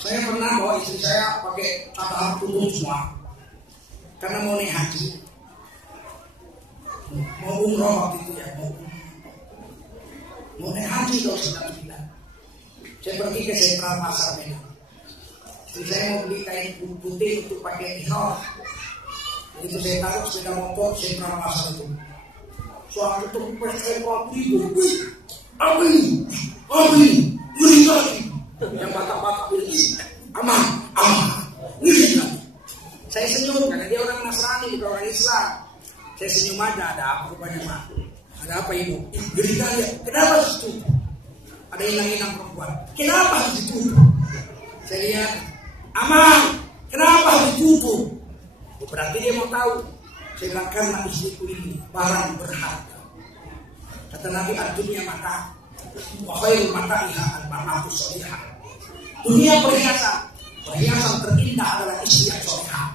Saya pernah bawa istri saya pakai tata tutup semua karena mau naik haji. Mau umroh waktu itu ya, mau naik haji kalau sedang bilang. Saya pergi ke sentral pasar Medan. Jadi saya mau beli kain putih untuk pakai ihram. Begitu saya taruh sepeda motor sentral pasar itu, suara itu saya bawa ribu, amin, ngeri lagi. Yang batak-batak bilang, aman, ngeri lagi. Saya senyum karena dia orang Nasrani, bukan orang Islam. Saya senyum aja, ada apa rupanya Mak? Ada apa ibu? Ngeri kali ya, kenapa harus ditutup? Ada hilang-hilang perempuan, kenapa harus ditutup? Saya lihat, aman, kenapa harus ditutup? Berarti dia mau tahu. Saya bilang, karena istriku ini barang berharga. Kata Nabi, ad-dunya mata, wa khairul mata'iha al-mar'atu sholihah. Dunia perhiasan terindah adalah istri yang sholihah.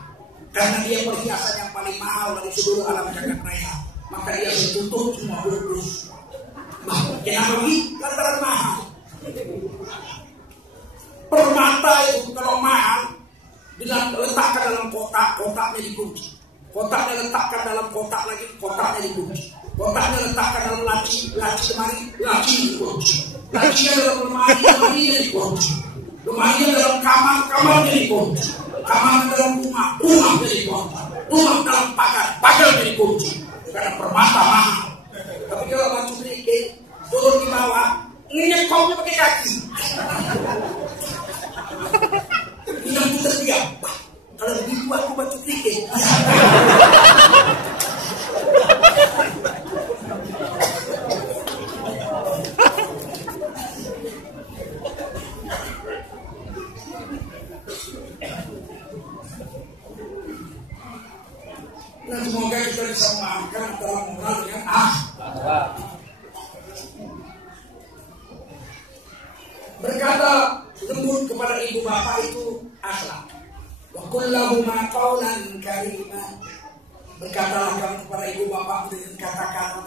Karena dia perhiasan yang paling mahal dari seluruh alam jagat raya, maka dia tertutup semua burus. Kenapa begitu? Lantaran mahal. Permata itu kalau mahal, diletakkan dalam kotak, kotaknya dikunci. Kotaknya letakkan dalam kotak lagi, kotaknya dikunci. Kotaknya letakkan dalam laci lemari, laci dikunci. Lacinya dalam lemari, lemarinya dikunci. Lemarinya dalam kamar, kamarnya dikunci. Kamar dalam rumahnya dikunci. Rumah dalam pagarnya dikunci. Karena permata mahal. Tapi kalau batu kerikil turun di bawah, nyekopnya pakai kaki. Minum putar diam. Kalau begitu aku batu kerikil.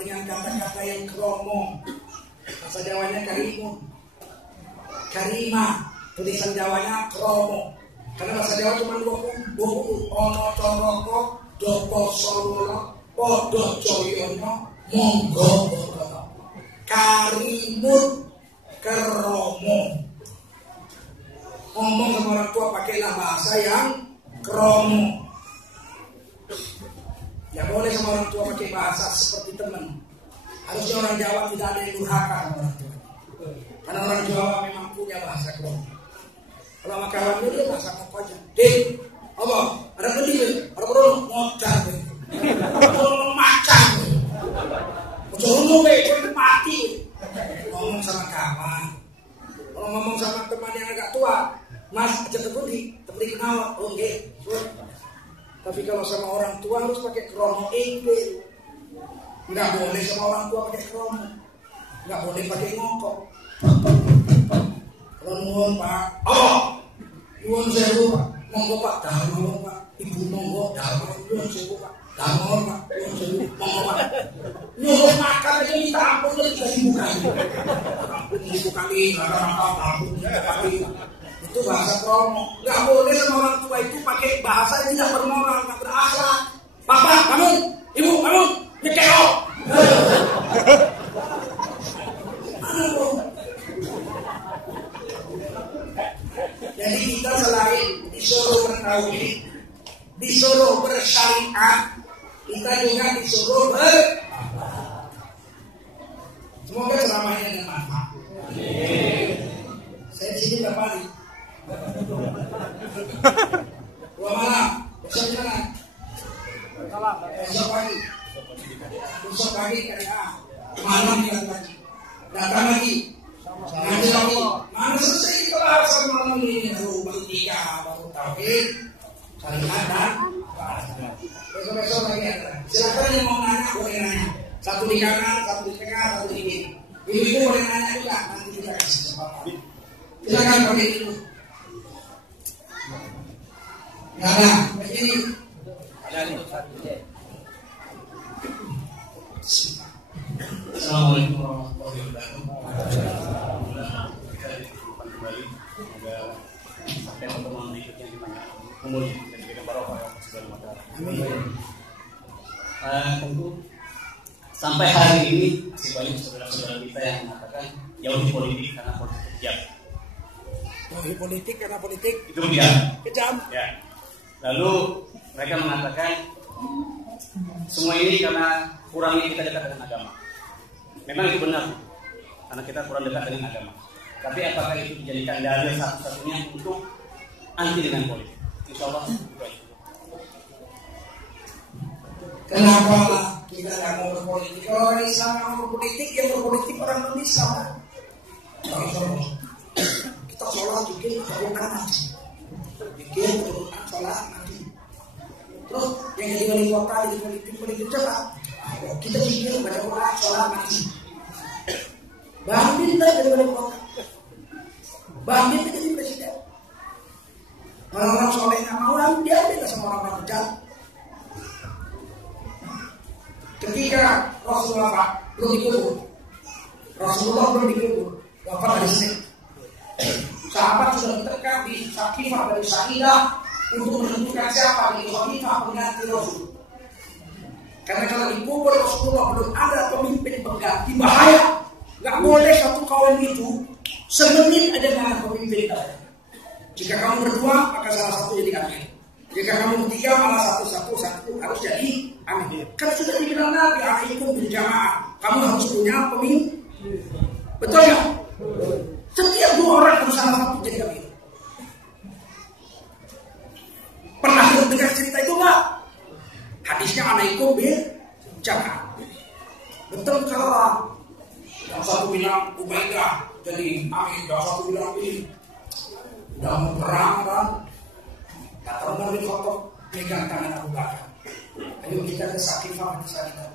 dengan kata-kata yang kromo. Bahasa Jawanya karimun, karima, tulisan Jawanya kromo. Karena bahasa Jawa cuma 20 ono coroko, doko solo, podo joyono, monggo bodono. Karimun, kromo. Ngomong sama orang tua pakailah bahasa yang kromo. Ya boleh sama orang tua pakai bahasa seperti teman. Harusnya orang Jawa tidak ada yang durhaka sama orang tua. Karena orang Jawa memang punya bahasa kromo. Kalau sama kawan dia bahasa apa aja. Dek, apa? Ada beli, ada perlu modal, perlu macam, perlu mati. Ngomong sama kawan. Kalau ngomong sama teman yang agak tua, Mas, aja terbudi kenal, oh enggak. Tapi kalau sama orang tua harus pakai kromo Inggris. Nggak boleh sama orang tua pakai kromo. Nggak boleh pakai ngokok. Kalau nuwun Pak, nuwun sewu Pak, monggo Pak, dahulu Pak, Ibu monggo, dahulu nuwun sewu Pak, dahulu Pak, nuwun sewu, monggo Pak. Nyuruh makan aja minta ampun aja dikasih buka. Ampun ibu kali, ampun kali. Itu bahasa kromo. Nggak boleh sama orang tua itu pakai bahasa yang tidak bermoral, nggak berakhlak. Papa, bangun, Ibu, bangun, nyekeo. Jadi kita selain disuruh bertauhid, disuruh bersyariat, kita juga disuruh semoga ceramahnya dengan manfaat. Saya di sini berapa hari? 2 malam. Besok gimana? Besok pagi. Besok pagi malam datang lagi. Ngaji lagi. Mana selesai kelas malam ini? Baru 3, baru tauhid, syariat dan besok lagi ada. Silakan yang mau nanya boleh nanya. Satu di kanan, satu di tengah, satu di kiri. Ibu boleh nanya juga, nanti kita kasih kesempatan. Silakan pakai dulu. Nggak ada, begini. Assalamualaikum warahmatullahi wabarakatuh. Kita dikumpulkan kembali. Semoga sampai pertemuan berikutnya di mana umur dan juga barokah yang segala macam. Tentu sampai hari ini masih banyak saudara-saudara kita yang mengatakan jauhi politik karena politik kejam. Jauhi politik karena politik itu kejam. Kejam. Ya. Lalu mereka mengatakan semua ini karena kurangnya kita dekat dengan agama. Memang itu benar, karena kita kurang dekat dengan agama. Tapi apakah itu dijadikan dalil satu-satunya untuk anti dengan politik? Insya Allah. Kenapa kita nggak mau berpolitik? Kalau orang Islam nggak mau berpolitik, yang berpolitik orang non-Islam. Kita sholat bikin kebukaan nanti, bikin kebukaan sholat nanti. Terus yang jadi wali kota, jadi politik siapa? Kita bikin baca Quran sholat nanti. Bang Bin jadi wali kota, Bang Bin jadi presiden. Orang-orang soleh nggak mau, dia beda sama orang-orang jahat. Ketika Rasulullah belum dikubur, wafat dari sini. Sahabat sudah bertekad di Sakifah dari Sa'idah untuk menentukan siapa yang khalifah pengganti Rasul. Karena kalau dikubur Rasulullah belum ada pemimpin pengganti, bahaya. Gak boleh satu kaum itu semenit ada dengan pemimpin kita. Jika kamu berdua, maka salah satu jadi amin. Jika kamu bertiga, malah satu harus jadi amin. Kan sudah dibilang Nabi, alaikum bil jamaah. Kamu harus punya pemimpin. Betul ya? Setiap 2 orang harus salah satu jadi amin. Pernah dengar cerita itu enggak? Hadisnya alaikum bil jamaah. Betul kalau yang satu bilang Ubaidah jadi amin, yang satu bilang ini udah mau perang kan? Kata Umar bin Khattab, pegang tangan Abu Bakar. Ayo kita ke Sakifah di sana.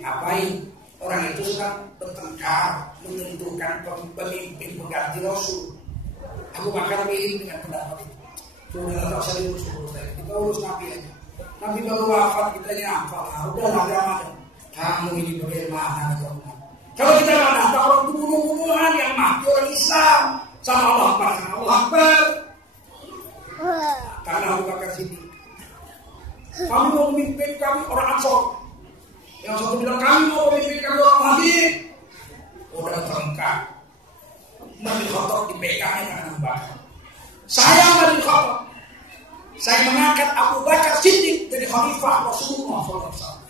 Ngapain? Orang itu sedang bertengkar menentukan pemimpin pengganti Rasul. Abu Bakar milih dengan pendapat itu. Sudah tak saya urus kita urus Nabi aja. Nabi baru wafat, kita nyapa. Udah agama. Kamu ini bagaimana kamu? Kalau kita ada orang bunuh-bunuhan yang mati orang Islam sama Allah Akbar. Karena Abu Bakar Siddiq. Kami mau memimpin kami orang Ansor. Yang satu bilang kami mau memimpin kami orang Muhajirin. Udah terengkap. Nabi Khattab dipegangnya dengan Abu Bakar. Saya Nabi Khattab. Saya mengangkat Abu Bakar Siddiq jadi khalifah Rasulullah SAW.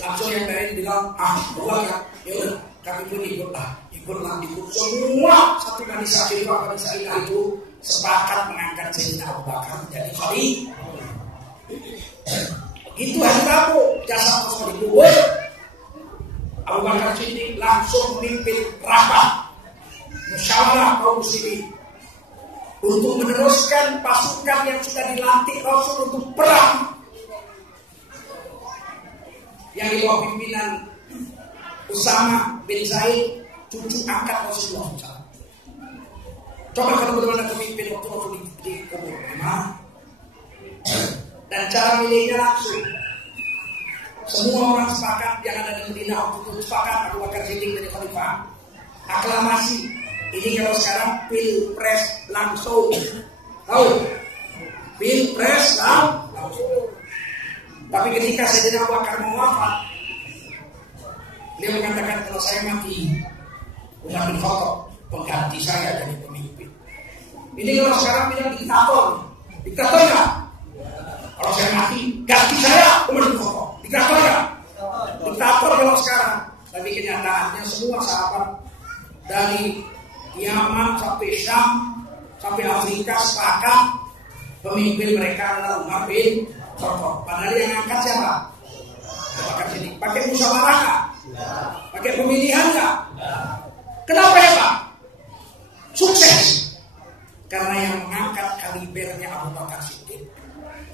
Langsung yang lain bilang, Abu Bakar, yaudah kami pun ikutlah semua satu kanisa itu sepakat mengangkat Sayyidina Abu Bakar menjadi khalifah. Itu hari Rabu, jasad Rasul dikubur. Abu Bakar Siddiq langsung memimpin rapat musyawarah kaum muslimin untuk meneruskan pasukan yang sudah dilantik Rasul untuk perang, yang di bawah pimpinan Usama bin Zaid, cucu angkat Rasulullah SAW. Coba kalau bagaimana pemimpin waktu Rasul dikubur, gimana? Dan cara milihnya langsung. Semua orang sepakat yang ada di Madinah waktu itu sepakat Abu Bakar Siddiq jadi khalifah. Aklamasi. Ini kalau sekarang pilpres langsung. Tahu? Pilpres langsung. Tapi ketika Sayyidina Abu Bakar mau wafat, dia mengatakan kalau saya mati, Umar bin Khattab pengganti saya jadi pemimpin. Ini kalau sekarang bilang diktator. Diktator ya? Kalau saya mati, ganti saya Umar bin Khattab. Diktator ya? Diktator kalau sekarang. Tapi kenyataannya semua sahabat dari Yaman sampai Syam sampai Afrika sepakat pemimpin mereka adalah Umar bin Khattab. Padahal yang angkat siapa? Bakar Siddiq. Pakai musyawarah nggak? Pakai pemilihan nggak? Kenapa ya Pak? Sukses. Karena yang mengangkat kalibernya Abu Bakar Siddiq,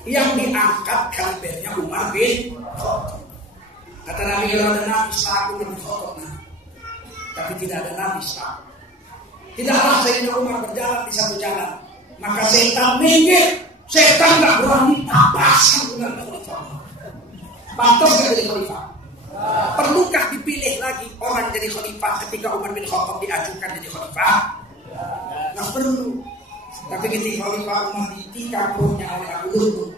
yang diangkat kalibernya Umar bin Khattab. Kata Nabi, kalau ada Nabi selaku Nabi Khattab, tapi tidak ada Nabi selaku. Tidaklah Sayyidina Umar berjalan di satu jalan, maka setan minggir. Setan nggak berani tapasan dengan khalifah. Pantas nggak jadi khalifah? Perlukah dipilih lagi orang jadi khalifah ketika Umar bin Khattab diajukan jadi khalifah? Nggak perlu. Tapi ketika khalifah Umar ditikam perutnya oleh Abu Lu'lu',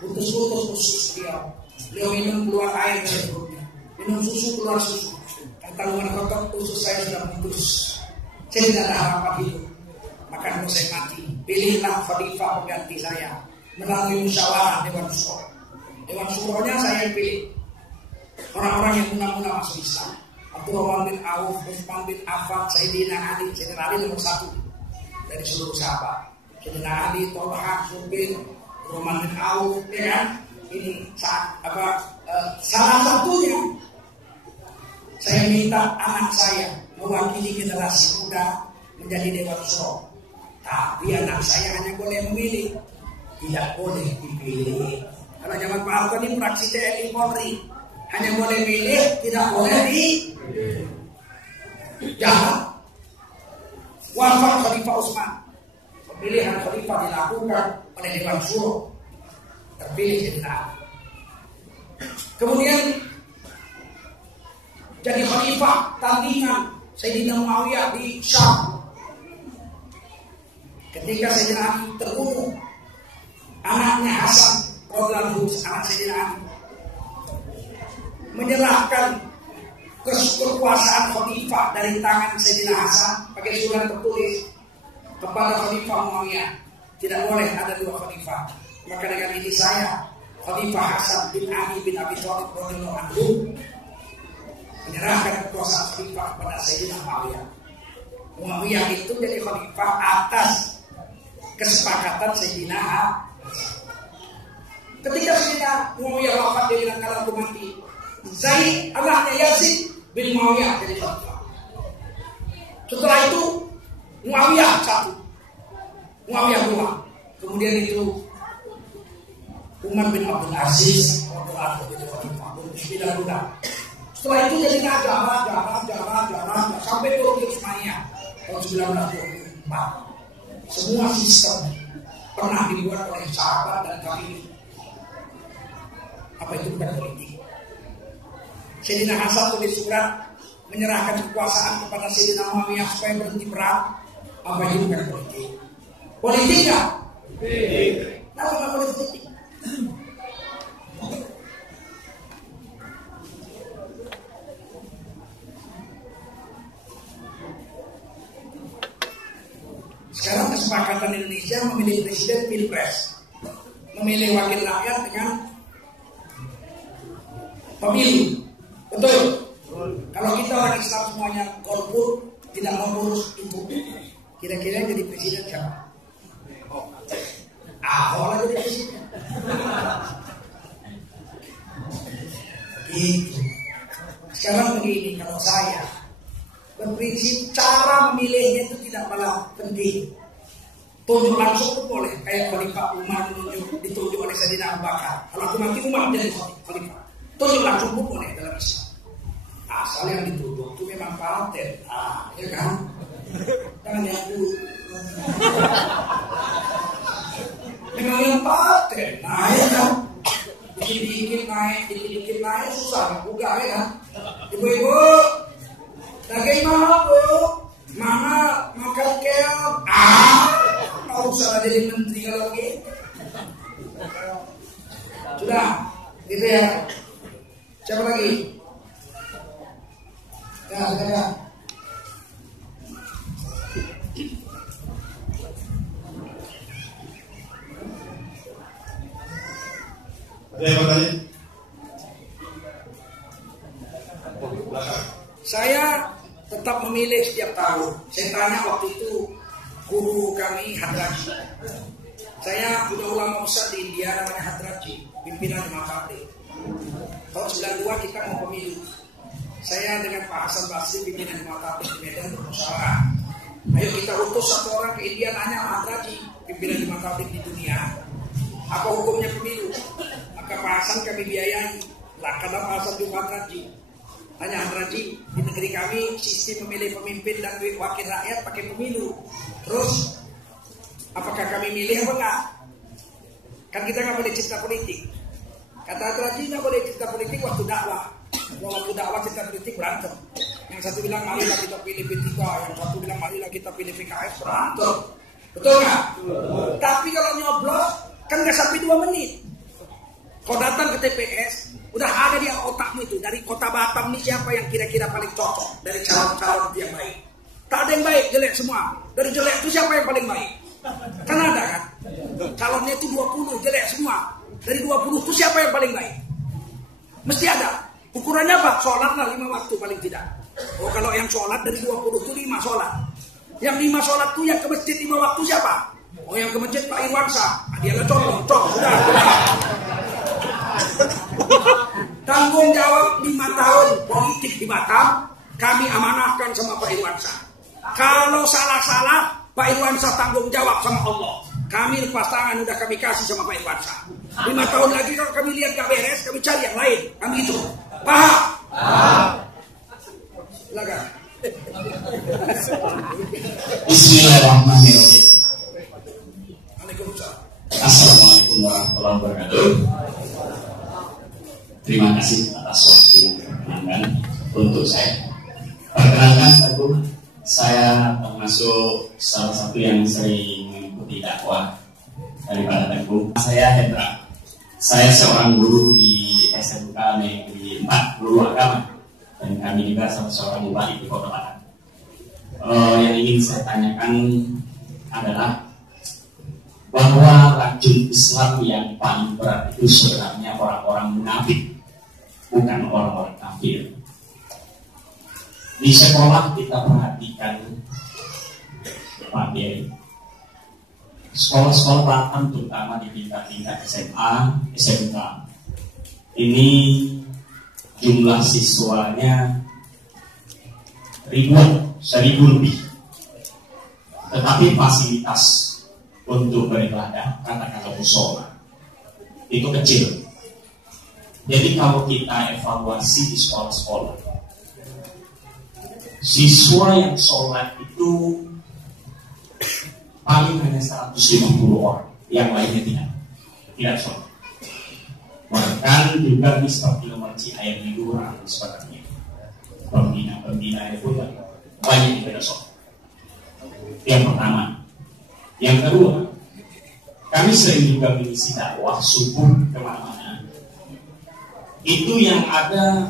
putus-putus usus beliau minum keluar air dari perutnya, minum susu keluar susu. Kata Umar bin Khattab, usus saya sudah putus, saya tidak ada harapan hidup, maka harus saya mati. Pilihlah khalifah pengganti saya melalui musyawarah Dewan Syuro. Dewan Syuronya saya pilih orang-orang yang muna-muna masuk Islam. Abdurrahman bin Auf, Utsman bin Affan, Sayyidina Ali. Sayyidina Ali nomor 1 dari seluruh sahabat. Sayyidina Ali, Tolha, Zubair, Abdurrahman bin Auf, ya kan? Ini salah satunya. Saya minta anak saya mewakili generasi muda menjadi Dewan Syuro. Tapi anak saya hanya boleh memilih, tidak boleh dipilih. Karena zaman Pak Harto ini fraksi TNI Polri, hanya boleh milih, tidak boleh dipilih. Jangan. Wafat Khalifah Utsman, pemilihan khalifah dilakukan oleh Dewan Syuro, terpilih jadi Ali. Kemudian jadi khalifah tandingan Sayyidina Muawiyah di Syam. Ketika Sayyidina Ali terbunuh, anaknya Hasan radhiyallahu anhu, anak Sayyidina Ali, menyerahkan kekuasaan khalifah dari tangan Sayyidina Hasan pakai surat tertulis kepada Khalifah Muawiyah, tidak boleh ada 2 khalifah. Maka dengan ini saya, Khalifah Hasan bin Ali bin Abi Thalib radhiyallahu anhu, menyerahkan kekuasaan khalifah kepada Sayyidina Muawiyah. Muawiyah itu jadi khalifah atas kesepakatan Sayyidina Hasan. Ketika Sayyidina Muawiyah wafat, dia bilang kalau aku mati, Zaid anaknya Yazid bin Muawiyah jadi khalifah. Setelah itu Muawiyah 1, Muawiyah 2, kemudian itu Umar bin Abdul Aziz jadi khalifah. Setelah itu jadi raja sampai turun ke Utsmaniyah tahun 1924. Semua sistem pernah dibuat oleh sahabat dan kami. Apa itu bukan politik? Sayyidina Hasan tulis surat menyerahkan kekuasaan kepada Sayyidina Muawiyah supaya berhenti perang. Apa itu bukan politik? Politik nggak? Kenapa nggak politik? Sekarang kesepakatan Indonesia memilih presiden pilpres, memilih wakil rakyat dengan pemilu. Betul? Kalau kita orang Islam semuanya golput, tidak mau ngurus itu, kira-kira yang jadi presiden siapa? Ahok lah jadi presiden. Gitu. Sekarang begini, kalau saya berprinsip cara memilihnya itu tidak malah penting. Tunjuk langsung pun boleh, kayak Khalifah Umar ditunjuk oleh Sayyidina Abu Bakar. Kalau aku mati Umar jadi Khalifah. Tunjuk langsung pun boleh dalam Islam. Asal yang ditunjuk itu memang paten, ya kan? Jangan yang dulu. Memang yang paten, ya kan? Dikit-dikit naik, susah, buka ya kan? Ibu-ibu, bagaimana bu? Mana makan keong? Nggak usah jadi menteri kalau gitu. Sudah, gitu ya. Siapa lagi? Ya, saya. Ada yang bertanya? Saya tetap memilih setiap tahun. Saya tanya waktu itu guru kami Hadraji. Saya punya ulama besar di India namanya Hadraji, pimpinan Imam Tabligh. Tahun 92 kita mau pemilu. Saya dengan Pak Hasan Basri pimpinan Imam Tabligh di Medan bermusyawarah. Ayo kita utus satu orang ke India nanya Hadraji, pimpinan Imam Tabligh di dunia, apa hukumnya pemilu? Maka Pak Hasan kami biayai. Lah karena Pak Hasan juga Hadraji. Tanya Hadraji, di negeri kami sistem memilih pemimpin dan wakil rakyat pakai pemilu. Terus, apakah kami milih apa enggak? Kan kita nggak boleh cipta politik. Kata Hadraji nggak boleh cipta politik waktu dakwah. Waktu dakwah cipta politik berantem. Yang satu bilang marilah kita pilih P3, yang satu bilang marilah kita pilih PKS, berantem. Betul nggak? Tapi kalau nyoblos kan nggak sampai 2 menit. Kau datang ke TPS, udah ada di otakmu itu. Dari kota Batam nih siapa yang kira-kira paling cocok dari calon-calon yang baik. Tak ada yang baik, jelek semua. Dari jelek itu siapa yang paling baik? Kan ada kan? Calonnya itu 20, jelek semua. Dari 20 itu siapa yang paling baik? Mesti ada. Ukurannya apa? Sholat lah 5 waktu paling tidak. Oh kalau yang sholat dari 20 itu 5 sholat. Yang 5 sholat itu yang ke masjid 5 waktu siapa? Oh yang ke masjid Pak Irwansyah. Dia lah contoh. Sudah. Tanggung jawab 5 tahun politik di Batam kami amanahkan sama Pak Irwansyah. Kalau salah-salah Pak Irwansyah tanggung jawab sama Allah. Kami lepas tangan udah kami kasih sama Pak Irwansyah. 5 tahun lagi kalau kami lihat gak beres, kami cari yang lain. Kami itu paham? Silakan. Bismillahirrahmanirrahim. Waalaikumsalam. Assalamualaikum warahmatullahi wabarakatuh. Terima kasih atas waktu perkenankan untuk saya. Perkenalkan aku, saya termasuk salah satu yang sering mengikuti dakwah daripada Teguh. Saya Hendra. Saya seorang guru di SMK Negeri 4 Guru Agama, dan kami juga seorang mubalik di Kota Batam. Yang ingin saya tanyakan adalah bahwa racun Islam yang paling berat itu sebenarnya orang-orang munafik, bukan orang-orang kafir. Di sekolah kita perhatikan, Pak Kiai, sekolah-sekolah Batam terutama di tingkat-tingkat SMA, SMK, ini jumlah siswanya ribuan, 1000 lebih. Tetapi fasilitas untuk beribadah, katakanlah musola, itu kecil. Jadi kalau kita evaluasi di sekolah-sekolah, siswa yang sholat itu paling hanya 150 orang, yang lainnya tidak sholat. Bahkan juga di seperti memerci air liburan sebagainya. Pembina itu banyak di pedesok. Yang pertama. Yang kedua, kami sering juga mengisi dakwah subuh kemana-mana. Itu yang ada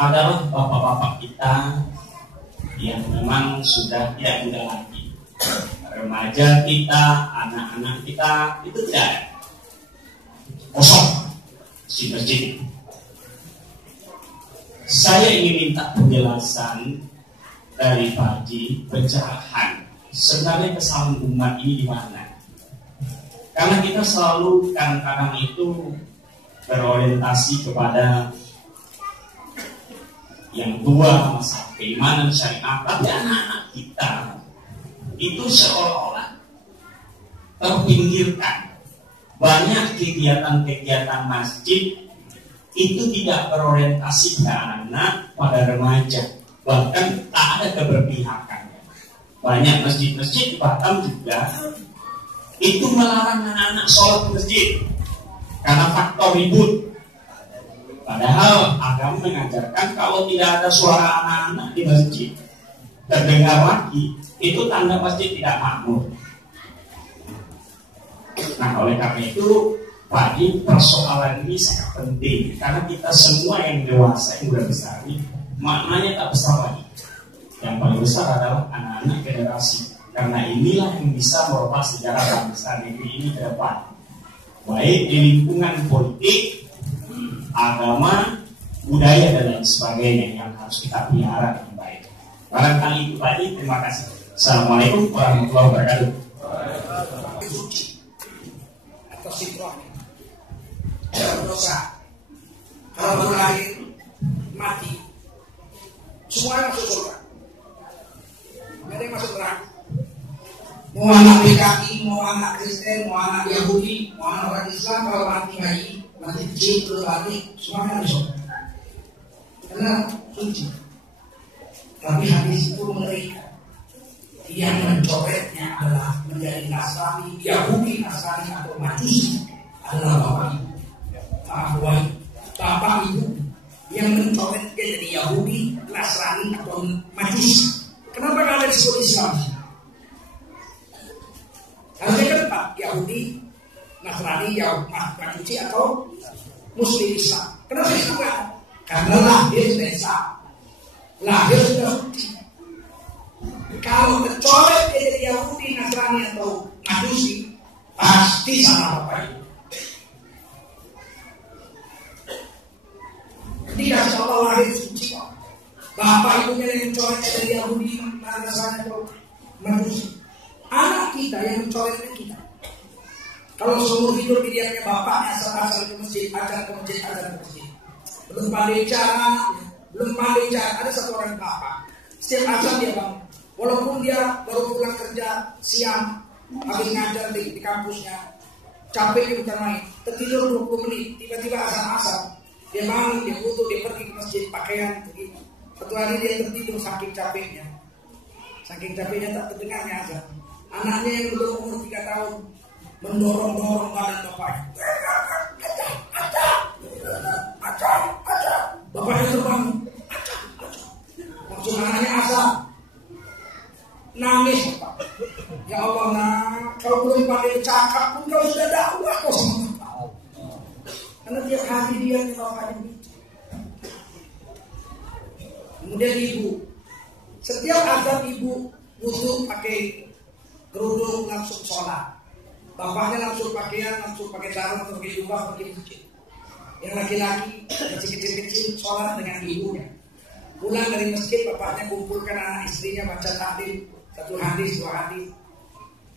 adalah bapak-bapak kita yang memang sudah tidak muda lagi. Remaja kita, anak-anak kita, itu tidak ada. Kosong. Masjid. Saya ingin minta penjelasan dari Pak Haji, pencerahan sebenarnya kesalahan umat ini di mana? Karena kita selalu kadang-kadang itu berorientasi kepada yang tua, masalah keimanan syariat, tapi anak-anak kita itu seolah-olah terpinggirkan. Banyak kegiatan-kegiatan masjid itu tidak berorientasi pada anak, pada remaja, bahkan tak ada keberpihakan. Banyak masjid-masjid di Batam juga itu melarang anak-anak sholat di masjid karena faktor ribut. Padahal agama mengajarkan kalau tidak ada suara anak-anak di masjid terdengar lagi, itu tanda masjid tidak makmur. Nah, oleh karena itu, Pak, persoalan ini sangat penting karena kita semua yang dewasa, yang sudah besar ini, maknanya tak besar lagi. Yang paling besar adalah anak-anak generasi, karena inilah yang bisa merubah sejarah bangsa negeri ini ke depan, baik di lingkungan politik, agama, budaya dan lain sebagainya yang harus kita pelihara dengan baik. Barangkali itu Pak. Terima kasih. Assalamualaikum warahmatullahi wabarakatuh. Sitroh dosa kalau lahir mati semuanya masuk surga, nggak ada yang masuk neraka. Mau anak PKI, mau anak Kristen, mau anak Yahudi, mau anak orang Islam, kalau mati bayi, mati kecil, terus mati, semuanya masuk karena suci. Tapi hadis itu mengerikan. Yang mencoretnya adalah menjadi Nasrani, Yahudi, Nasrani atau Majusi adalah bapak ibu. Bapak ibu yang mencoret dia jadi Yahudi, Nasrani atau Majusi. Kenapa kalian disebut Islam? Harusnya kan Pak Yahudi, Nasrani, Majusi atau Muslim Islam. Kenapa itu kan? Karena lahir sudah Islam, lahir sudah suci. Kalau mencoret dia jadi Yahudi, Nasrani atau Majusi, pasti salah bapak ibu. Tidak Allah lahir suci kok. Bapak ibunya yang mencoret dia jadi Yahudi, Nasrani atau Majusi. Anak kita yang mencoretnya kita. Kalau seumur hidup didiamnya bapaknya asal-asal ke masjid, ajar ke masjid, ajar ke masjid. Belum pandai cara, Ada satu orang bapak, setiap azan dia bangun. Walaupun dia baru pulang kerja siang, habis ngajar di kampusnya, capek bukan main, tertidur 20 menit, tiba-tiba azan, dia bangun, dia butuh, dia pergi ke masjid, pakaian begitu. Satu hari dia tertidur saking capeknya tak terdengarnya azan. Anaknya yang belum umur 3 tahun mendorong badan bapaknya. Acah. Bapaknya terbangun. Maksud anaknya azan. Nangis Bapak. Ya Allah, kau belum pandai cakap pun kau sudah dakwah kau sama Bapak. Karena tiap hari dia Bapak ini. Kemudian ibu, setiap azan ibu wudhu pakai kerudung langsung sholat. Bapaknya langsung pakaian, langsung pakai sarung, atau pakai jubah, pakai masjid. Yang laki-laki masih kecil-kecil sholat dengan ibunya. Pulang dari masjid, bapaknya kumpulkan anak istrinya baca taklim. 1 hadis, 2 hadis.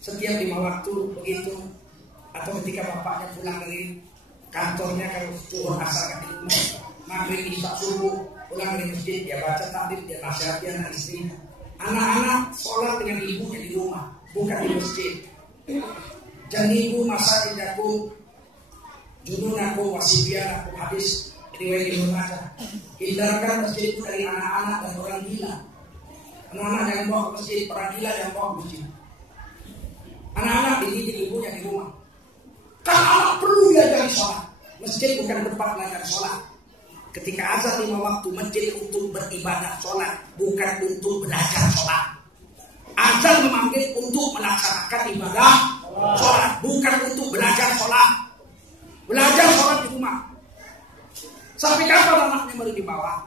Setiap 5 waktu begitu. Atau ketika bapaknya pulang dari kantornya, kalau zuhur asar di rumah, maghrib isya subuh, pulang dari masjid, dia baca taklim, dia nasihatnya anak istrinya. Anak-anak sholat dengan ibunya di rumah, bukan di masjid. Janibu masa tindaku, jununaku, wasibianaku, hadis riwayat Ibnu Majah. Hindarkan masjid dari anak-anak dan orang gila. Anak-anak yang bawa ke masjid, orang gila yang bawa ke masjid. Anak-anak dididik ibunya di rumah. Kan anak perlu diajari sholat. Masjid bukan tempat belajar sholat. Ketika azan 5 waktu, masjid untuk beribadah sholat, bukan untuk belajar sholat. Azan memanggil untuk melaksanakan ibadah sholat, bukan untuk belajar sholat. Belajar sholat di rumah. Sampai kapan anaknya baru dibawa?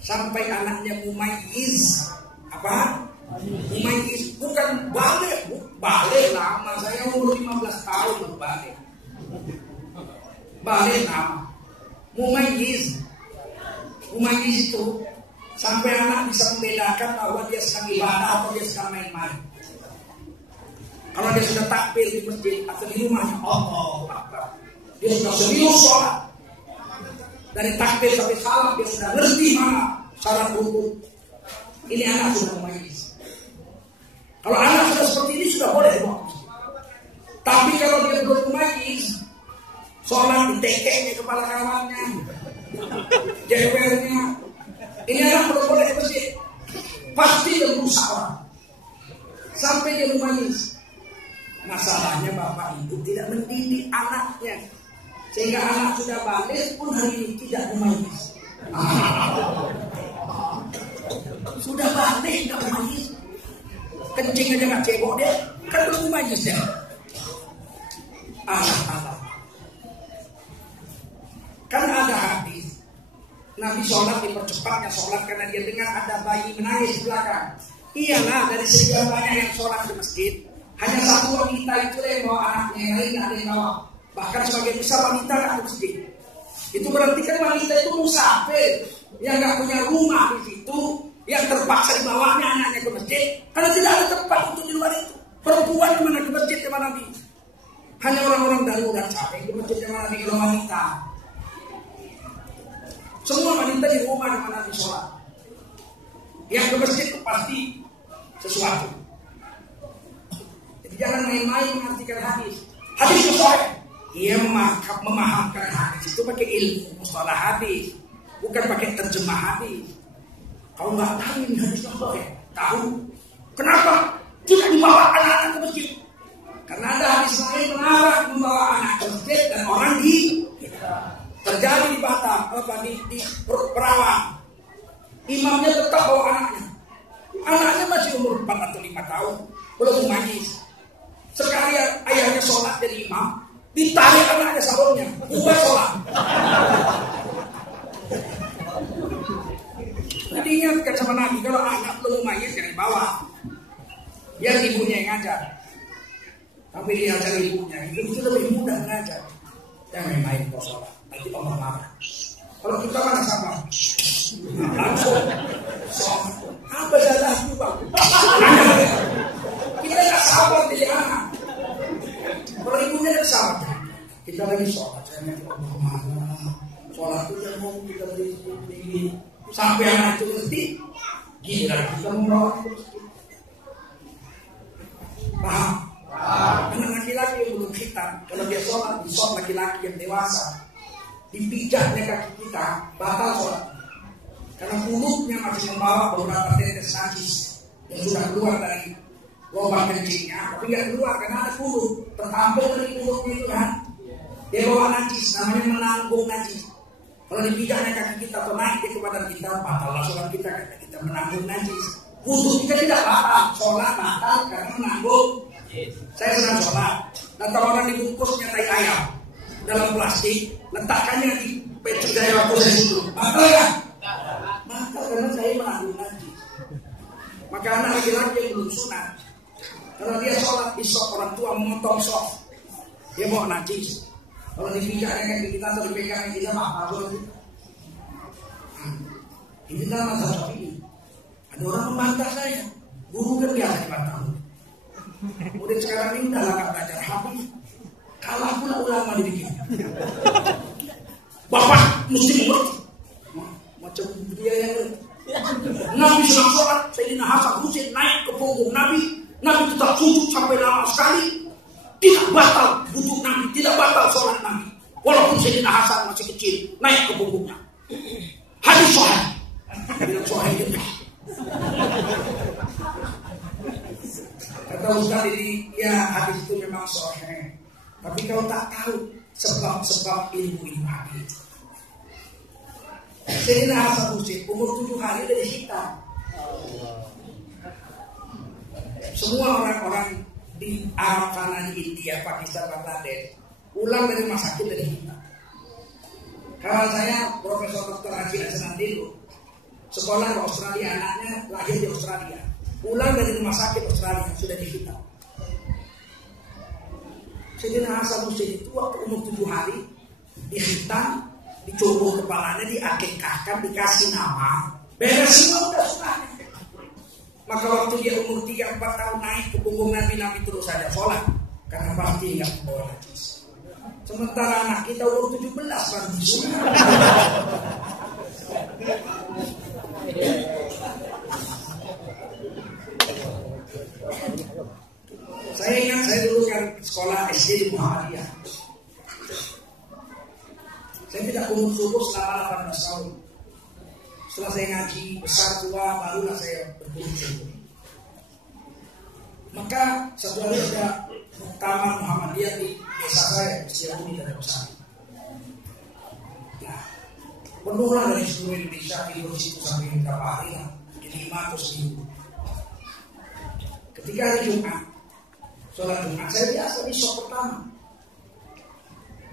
Sampai anaknya mumayyiz. Apa? Mumayyiz, bukan balik. Balik lama, saya umur 15 tahun baru balik. Balik lama. Mumayyiz itu sampai anak bisa membedakan bahwa dia sedang ibadah atau dia sedang main-main. Kalau dia sudah takbir di masjid atau di rumahnya, Allahu Akbar, dia sudah serius sholat. Dari takbir sampai salam dia sudah ngerti mana syarat rukun. Ini anak sudah mumayyiz. Kalau anak sudah seperti ini sudah boleh dibawa. Tapi kalau dia belum mumayyiz, sholat di tekeknya kepala kawannya, jewernya, ini anak belum boleh ke masjid. Pasti dia berusaha sampai dia mumayyiz. Masalahnya bapak ibu tidak mendidik anaknya, sehingga anak sudah balik pun hari ini tidak mumayyiz. Sudah balik nggak mumayyiz, kencing aja nggak cebok dia, kan belum mumayyiz ya. Allah. Kan ada hadis Nabi sholat dipercepatnya sholat karena dia dengar ada bayi menangis di belakang. Iyalah, dari sekian banyak yang sholat di masjid, hanya satu wanita itu yang bawa anaknya, yang lain nggak ada yang bawa. Bahkan sebagian besar wanita nggak di masjid. Itu berarti kan wanita itu musafir, yang nggak punya rumah di situ, yang terpaksa dibawanya anaknya ke masjid karena tidak ada tempat untuk di luar itu. Perempuan kemana ke masjid kemana Nabi? Hanya orang-orang darurat sampai ke masjid kemana Nabi, kalau wanita. Semua wanita di rumah di mana Nabi sholat. Yang ke masjid itu pasti sesuatu. Jadi jangan main-main mengartikan hadis. Hadis itu sahih. Ia memahamkan hadis itu pakai ilmu mustalah hadis, bukan pakai terjemah hadis. Kalau nggak tahu ini hadisnya sahih, tahu kenapa tidak dibawa anak-anak ke masjid? Karena ada hadis lain melarang membawa anak ke masjid dan orang terjadi di Batam, di Perawang. Imamnya tetap bawa anaknya. Anaknya masih umur 4 atau 5 tahun, belum mumayyiz. Sekali ayahnya sholat jadi imam, ditarik anaknya sarungnya, ubah sholat. Jadi ingatkan sama Nabi, kalau anak belum mumayyiz jangan dibawa. Biar ibunya yang ngajar. Tapi dia ajar ibunya, itu lebih mudah mengajar. Jangan main sholat. Nanti Allah marah. Kalau kita mana sama, langsung apa salah itu bang? Kita nggak sabar jadi anak. Kalau ibunya nggak sabar, kita lagi sholat, saya nanti Allah marah. Sholat itu yang mau kita beri sampai anak itu ngerti, gila kita membawa itu. Paham? Anak laki-laki yang belum khitan, kalau dia sholat, di sholat laki-laki yang dewasa, dipijaknya kaki kita, batal sholat. Karena mulutnya masih membawa beberapa tetes najis yang sudah keluar dari lubang kencingnya, tapi nggak keluar karena ada mulut, tertampil dari mulutnya itu kan. Dia bawa najis, namanya menanggung najis. Kalau dipijaknya kaki kita atau naik ke badan kita, batallah sholat kita karena kita menanggung najis. Wudhu kita tidak batal, sholat batal karena menanggung. Saya sedang sholat, dan orang dibungkusnya tai ayam dalam plastik, letakkannya di peci dari waktu saya dulu. Batal ya? Batal karena saya menanggung najis. Maka anak laki-laki yang belum sunat, kalau dia sholat di sok orang tua memotong sok, dia bawa najis. Kalau dipijaknya kayak kita atau dipegangnya kita apa? Ini nama mazhab ini. Ada orang membantah saya, guru kan biasa dibantah. Kemudian sekarang ini udah lama belajar hadis, kalah pula ulama dibikin. Bapak mesti mengerti. Macam dia yang Nabi sedang sholat, Sayyidina Hasan Husain naik ke punggung Nabi tetap sujud sampai lama sekali. Tidak batal wudhu Nabi, tidak batal sholat Nabi. Walaupun Sayyidina Hasan masih kecil, naik ke punggungnya. Hadis sahih. Bilang sahih juga. Kata Ustaz ini, ya hadis itu memang sahih. Tapi kalau tak tahu sebab-sebab ilmu hadis. Sayyidina Hasan Husain umur 7 hari udah dihitam. Semua orang-orang di Arab sana, di India, Pakistan, Bangladesh pulang dari rumah sakit dari kita. Kawan saya Profesor Dr. Haji Hasan Dilu sekolah di Australia, anaknya lahir di Australia, pulang dari rumah sakit Australia sudah dihitam. Sayyidina Hasan Husain itu waktu umur 7 hari dihitam, dicoba kepalanya, diakikahkan, dikasih nama, beres semua udah sudah. Maka waktu dia umur 3-4 tahun naik ke punggung Nabi terus saja sholat, karena pasti nggak membawa najis. Sementara anak kita umur 17 baru disunat. Saya ingat saya dulu kan sekolah SD di Muhammadiyah. Saya tidak umur subuh selama 18 tahun. Setelah saya ngaji besar tua, barulah saya berguru subuh. Maka satu hari ada muktamar Muhammadiyah di desa saya, Setiabudi dan besar. Nah, penuhlah dari seluruh Indonesia tidur situ sampai beberapa hari lah, di 5 atau 10. Ketika hari Jumat, sholat Jumat, saya biasa di sholat pertama.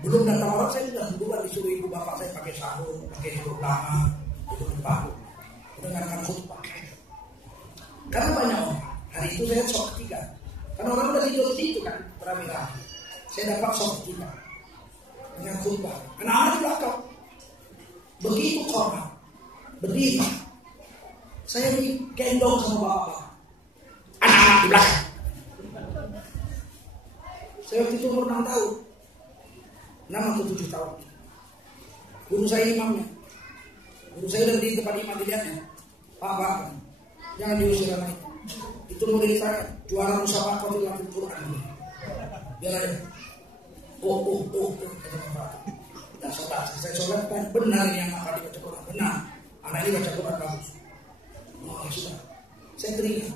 Belum datang orang, saya sudah duluan disuruh ibu bapak saya pakai sarung, pakai huruf lama, duduk di bangku, mendengarkan khutbah. Karena banyak orang. Hari itu saya sholat ketiga. Karena orang udah tidur di situ kan, beramai-ramai. Saya dapat sholat ketiga dengan khutbah. Anak-anak di belakang. Begitu orang berdiri, saya digendong sama bapak. Anak-anak di belakang. Saya waktu itu umur 6 tahun. 6 atau 7 tahun. Guru saya imamnya. Guru saya udah di tempat imam dilihatnya. Pak, jangan diusir anak itu. Itu murid saya, juara musabaqah Al Quran. Biar aja. Kata bapak. Tidak sholat. Saya sholat kan benar yang apa dibaca Quran. Benar. Anak ini baca Quran bagus. Oh ya sudah. Saya teringat.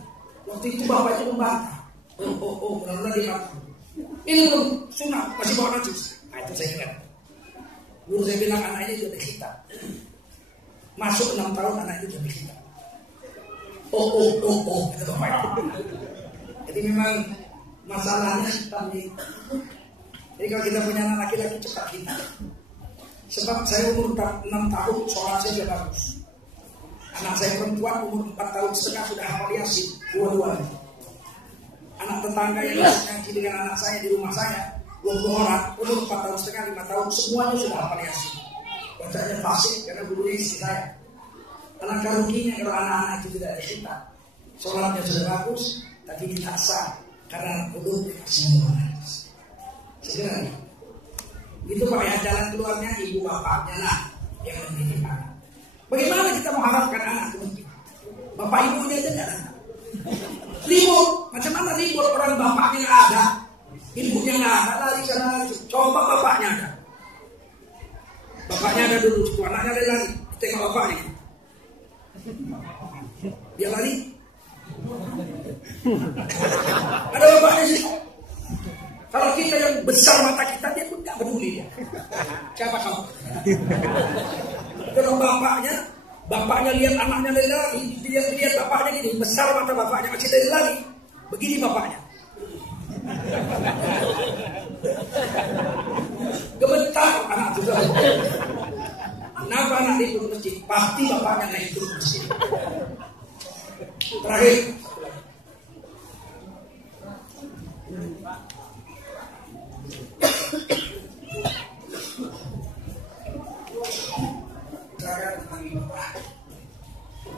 Waktu itu bapak itu membantah. Benar-benar dia kata. Ini belum sunnah, masih bawa najis. Nah itu saya ingat. Guru saya bilang anak ini sudah kita. Masuk 6 tahun anak itu sudah kita. Kata bapak itu. Jadi memang masalahnya hitam nih. Jadi kalau kita punya anak laki-laki cepat kita. Sebab saya umur 6 tahun sholat saya sudah bagus. Anak saya perempuan umur 4 tahun setengah sudah hafal Yasin, dua-duanya. Anak tetangga yang ngaji dengan anak saya di rumah saya 20 orang, umur 4 tahun setengah, 5 tahun semuanya sudah hafal Yasin. Bacanya fasih karena gurunya istri saya. Alangkah ruginya kalau anak-anak itu tidak dihitam. Sholatnya sudah bagus, tapi tidak sah karena belum dikasih najis. Segera nih. Itu Pak ya, jalan keluarnya ibu bapaknya lah yang mendidik anak. Bagaimana kita mengharapkan anak itu? Bapak ibunya aja tidak ada. Ribut, macam mana ribut orang bapaknya nggak ada, ibunya nggak ada, lari sana. Coba bapaknya ada. Bapaknya ada dulu, anaknya lari, tengok bapaknya. Dia lari. Ada bapaknya sih. Kalau kita yang besar mata kita, dia pun nggak peduli dia. Siapa kamu? Kalau bapaknya lihat anaknya lari, dia lihat bapaknya gini, besar mata bapaknya masih lari, begini bapaknya. Gemetar anak itu. Kenapa anak itu masjid? Pasti bapaknya naik itu masjid. Terakhir.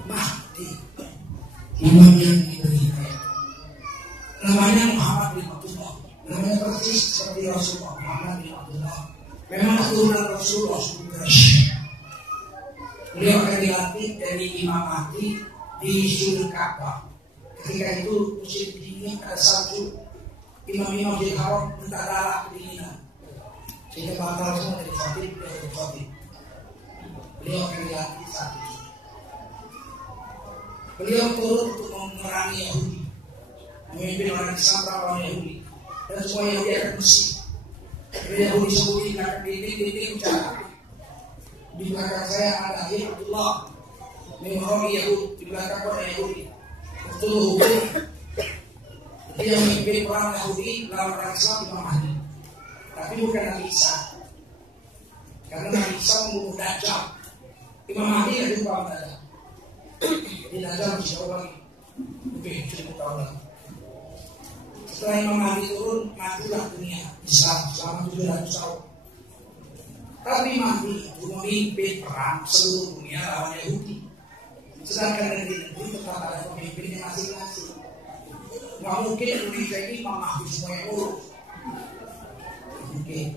Mahdi, imam yang diberi hidayah. Namanya Muhammad bin Abdullah. Namanya persis seperti Rasulullah Muhammad bin Abdullah. Memang keturunan Rasulullah Quraisy. Beliau akan dilatih dari Imam Mahdi di Suri Ka'bah. Ketika itu musim dingin ada salju. Imam-imam di Haram minta darah kedinginan. Sehingga batal semua dari khotib dari khotib. Beliau akan dilatih saat itu. Beliau turut untuk memerangi Yahudi, memimpin orang Islam orang Yahudi, dan semua Yahudi akan bersih. Yahudi di belakang dinding bicara. Di belakang saya ada Ayah Abdullah, Memori Yahudi, di belakang ada Yahudi. Betul, dia memimpin perang Yahudi lawan orang Islam Imam Mahdi. Tapi bukan Nabi Isa, karena Nabi Isa membunuh Dajjal. Imam Mahdi tidak jumpa sama Dajjal. Jadi Dajjal masih jauh lagi, mungkin 1000 tahun lagi. Setelah Imam Mahdi turun, matilah dunia Islam selama 700 tahun. Tapi Mahdi itu memimpin perang seluruh dunia lawan Yahudi. Sedangkan negeri-negeri tetap ada pemimpinnya masing-masing. Nggak mungkin Indonesia ini Imam Mahdi semua yang urus. Mungkin.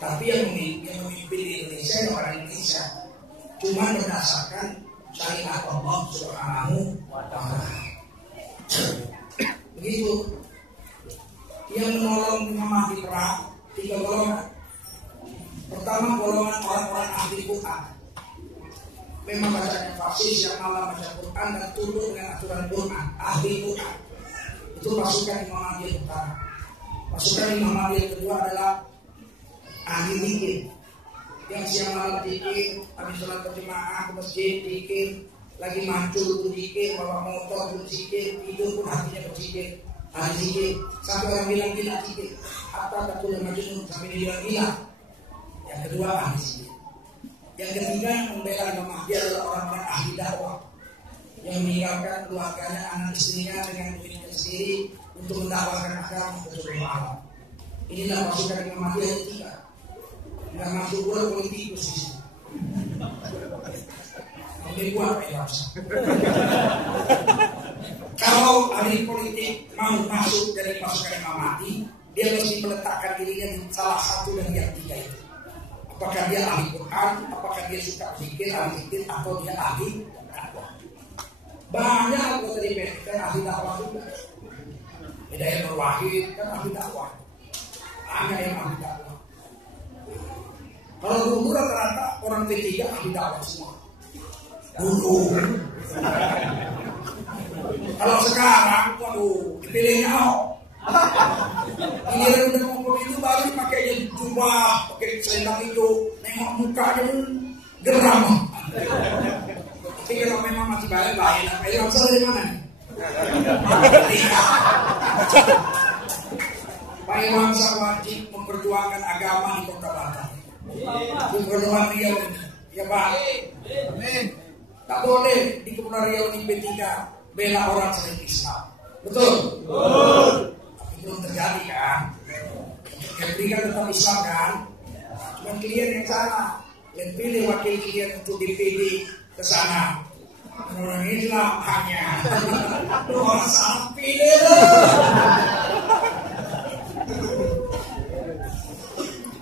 Tapi yang memimpin di Indonesia yang orang Indonesia. Cuma berdasarkan syariat Allah Subhanahu wa Ta'ala. Begitu. Yang menolong Imam Mahdi perang 3 golongan. Pertama, golongan orang-orang ahli Quran. Memang bacanya fasih, yang malam baca Quran dan tunduk dengan aturan Quran, ahli Quran. Itu pasukan Imam Mahdi yang pertama. Pasukan Imam Mahdi yang kedua adalah ahli zikir, yang siang malam zikir, habis sholat berjemaah ke masjid zikir, lagi mancul pun zikir, bawa motor pun zikir, tidur pun hatinya berzikir. Ahli zikir, sampai orang bilang tidak zikir, apa kata majnun sampai dia bilang gila. Yang kedua ahli zikir. Yang ketiga yang membela Imam Mahdi adalah orang-orang ahli dakwah yang meninggalkan keluarganya, anak istrinya dengan duitnya sendiri untuk mendakwakan agama ke seluruh alam. Inilah pasukan Imam Mahdi yang ketiga. Nggak masuk gua politikus di sini. Mungkin gua ya. Kalau ahli politik mau masuk dari pasukan Imam Mahdi, dia mesti meletakkan dirinya di salah satu dari yang tiga itu. Apakah dia ahli Quran, apakah dia suka zikir, ahli zikir, atau dia ahli dakwah. Banyak anggota DPR kan ahli dakwah juga. Hidayat Nur Wahid kan ahli dakwah. Hanya yang ahli dakwah. Kalau dulu rata-rata orang P3 ahli dakwah semua. Dulu. Kalau sekarang, waduh, pilihnya Ahok. Ini udah ngomong itu baru pakai jubah, pakai selendang hijau, nengok mukanya pun geram. Tapi kalau memang masih bahaya, Pak Ilham dari mana nih? Pak Ilham wajib memperjuangkan agama di Kota Batam. Di Kepulauan Riau ini, ya Pak. Tak boleh di Kepulauan Riau ini P3 bela orang selain Islam. Betul? Betul. Belum terjadi kan? Kepri kan tetap Islam kan? Cuma klien yang salah. Yang pilih wakil klien untuk dipilih ke sana. Orang Islam hanya orang salah pilih lah.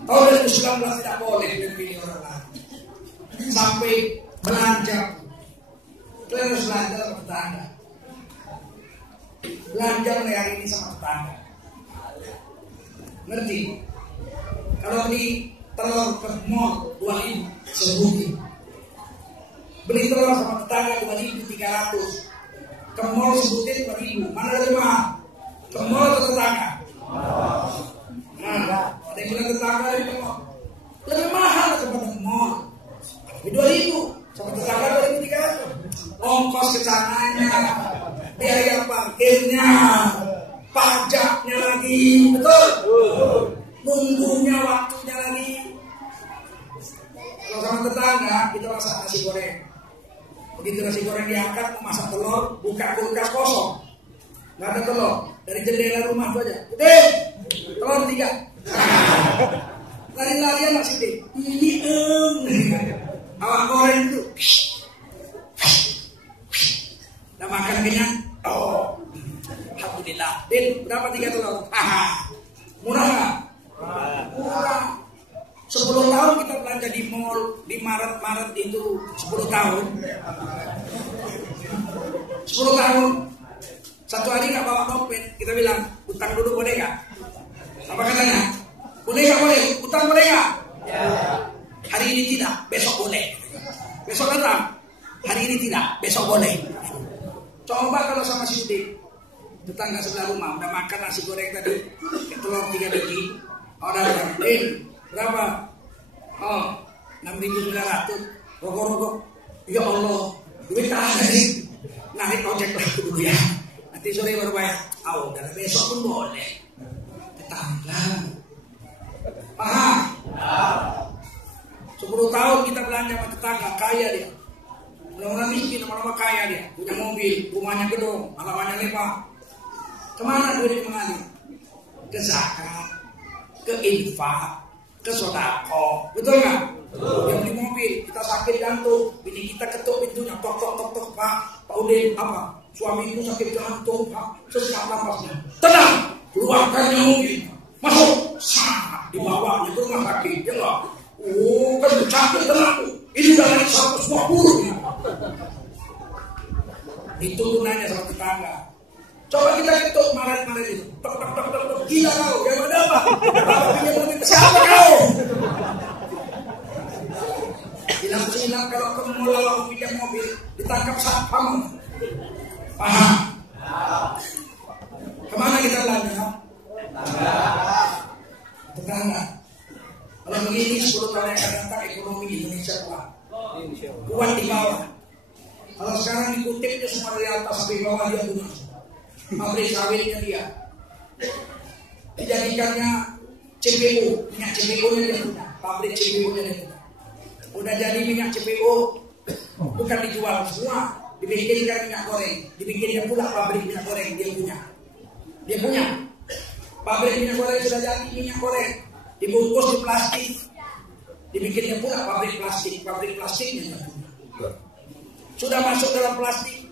Tahun 2019 tidak boleh dipilih orang lain. Sampai belanja, terus belanja sama tetangga. Belanja hari ini sama tetangga. Ngerti? Kalau beli telur ke mall 2.000 sebutin. Beli telur sama tetangga 2.300. Ke mall sebutin 2.000. Mana lebih mahal? Ke mall atau tetangga? Nah, ada yang bilang tetangga lebih mahal. Lebih mahal daripada mall. Tapi 2.000 sama tetangga 2.300. Ongkos ke sananya, biaya parkirnya, pajaknya lagi, betul? Nunggunya waktunya lagi. Kalau sama tetangga, kita masak nasi goreng. Begitu nasi goreng diangkat, masak telur, buka kulkas kosong, nggak ada telur. Dari jendela rumah itu aja, gede, telur 3. Lari-larian nasi deh. Ini awak goreng itu. Nah makan kenyang. Oh, alhamdulillah. Din, berapa 3 telur? Murah nggak? Murah. 10 tahun kita belanja di mall, di Maret itu 10 tahun. 10 tahun. Satu hari nggak bawa dompet, kita bilang utang dulu boleh nggak? Apa katanya? Boleh nggak boleh? Utang boleh nggak? Ya. Hari ini tidak, besok boleh. Besok datang. Hari ini tidak, besok boleh. Coba kalau sama si Udin, tetangga sebelah rumah udah makan nasi goreng tadi, telur 3 biji, Ada berapa? Oh, 6.900. Rokok-rokok. Ya Allah, duit tarik. Narik ojek lah dulu ya. Nanti sore baru bayar. Oh, dan besok pun boleh. Tetangga. Paham? 10 tahun kita belanja sama tetangga, kaya dia. Orang miskin, lama-lama kaya dia. Punya mobil, rumahnya gedung, halamannya lebar. Kemana duit mengalir? Ke zakat, ke infak, ke sodako. Betul nggak? Dia beli mobil, kita sakit jantung, bini kita ketuk pintunya, tok Pak Udin, apa? Suamiku sakit jantung, Pak, sesak napasnya. Tenang, keluarkannya mobil, masuk, sah, dibawanya ke rumah sakit, ya nggak? Oh, kan capek tenang, ini udah naik 120 ya. Itu gunanya sama tetangga. Coba kita ketuk kemarin itu, tok, gila kau, yang ada apa? Bapak punya mobil, siapa kau? Bilang kalau kamu lalu punya mobil ditangkap satpam. Paham? Kemana kita belanja? Tetangga. Kalau begini 10 tahun yang akan datang ekonomi Indonesia kuat di bawah. Kalau sekarang dikutipnya semua dari atas sampai bawah dia punya. Pabrik sawitnya dia. Dijadikannya CPO, minyak CPO-nya dia punya. Pabrik CPO-nya dia punya. Udah jadi minyak CPO, bukan dijual semua, dibikinkan minyak goreng, dibikinnya pula pabrik minyak goreng dia punya. Pabrik minyak goreng sudah jadi minyak goreng, dibungkus di plastik, dibikinnya pula pabrik plastiknya dia punya. Sudah masuk dalam plastik,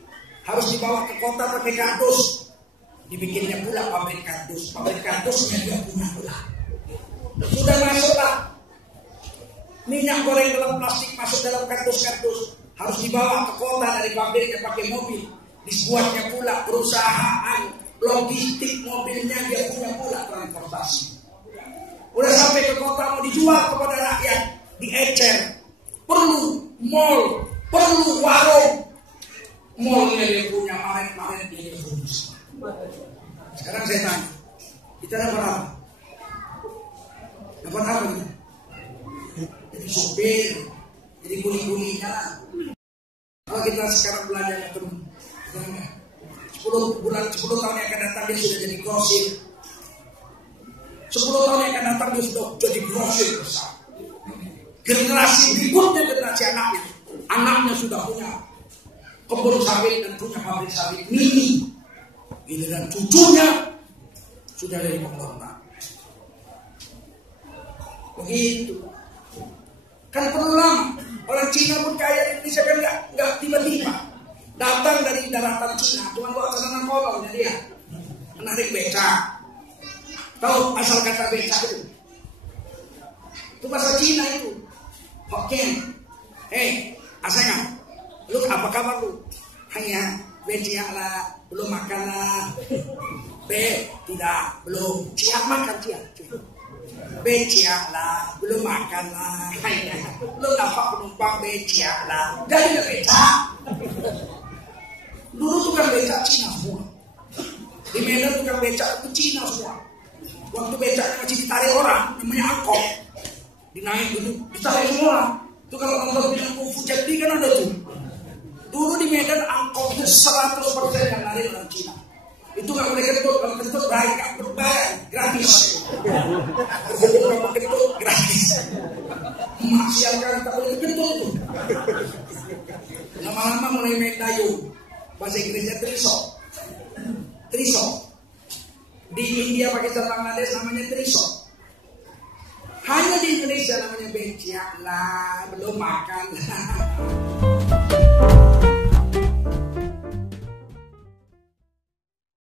harus dibawa ke kota pakai kardus, dibikinnya pula pabrik kardusnya dia punya pula. Sudah masuklah minyak goreng dalam plastik masuk dalam kardus-kardus, harus dibawa ke kota dari pabriknya pakai mobil, dibuatnya pula perusahaan logistik mobilnya dia punya pula transportasi. Udah sampai ke kota mau dijual kepada rakyat, diecer. Perlu mall, perlu warung. Mallnya dia punya, maret dia punya. Sekarang saya tanya, kita dapat apa? Dapat apa kita? Jadi sopir, jadi kuli-kulinya. Kalau kita sekarang belajar ya teman, 10 tahun yang akan datang dia sudah jadi grosir. 10 tahun yang akan datang dia sudah jadi grosir besar. Generasi berikutnya, generasi anaknya sudah punya kebun sawit dan punya pabrik sawit mini. Ini dan cucunya sudah dari pemerintahan. Begitu. Kan perlu lama. Orang Cina pun kaya di Indonesia kan nggak tiba-tiba datang dari daratan Cina, cuma bawa pesanan kolong jadi ya menarik beca. Tahu asal kata beca itu? Itu bahasa Cina itu. Hokkien. Asalnya, lu apa kabar lu? Hanya becia lah, belum makan lah. Tidak, belum. Ciak makan ciak. Becia lah, belum makan lah. Lu dapat penumpang becia lah. Jadi beca. Dulu tukang beca Cina semua. Di Medan tukang beca itu Cina semua. Waktu becanya masih ditarik orang, namanya angkot. Dinaik dulu, ditarik semua. Itu kalau nonton film Kungfu Jet Li kan ada tuh. Dulu di Medan angkot itu 100% yang lari orang Cina. Itu nggak boleh kentut, kalau kentut nggak berbayar, gratis. Kalau kentut gratis. Maksiatkan tak boleh kentut tuh. Lama-lama mulai main dayung. Bahasa Inggrisnya triso. Di India, Pakistan, Bangladesh namanya triso. Hanya di Indonesia namanya becia lah, belum makan lah.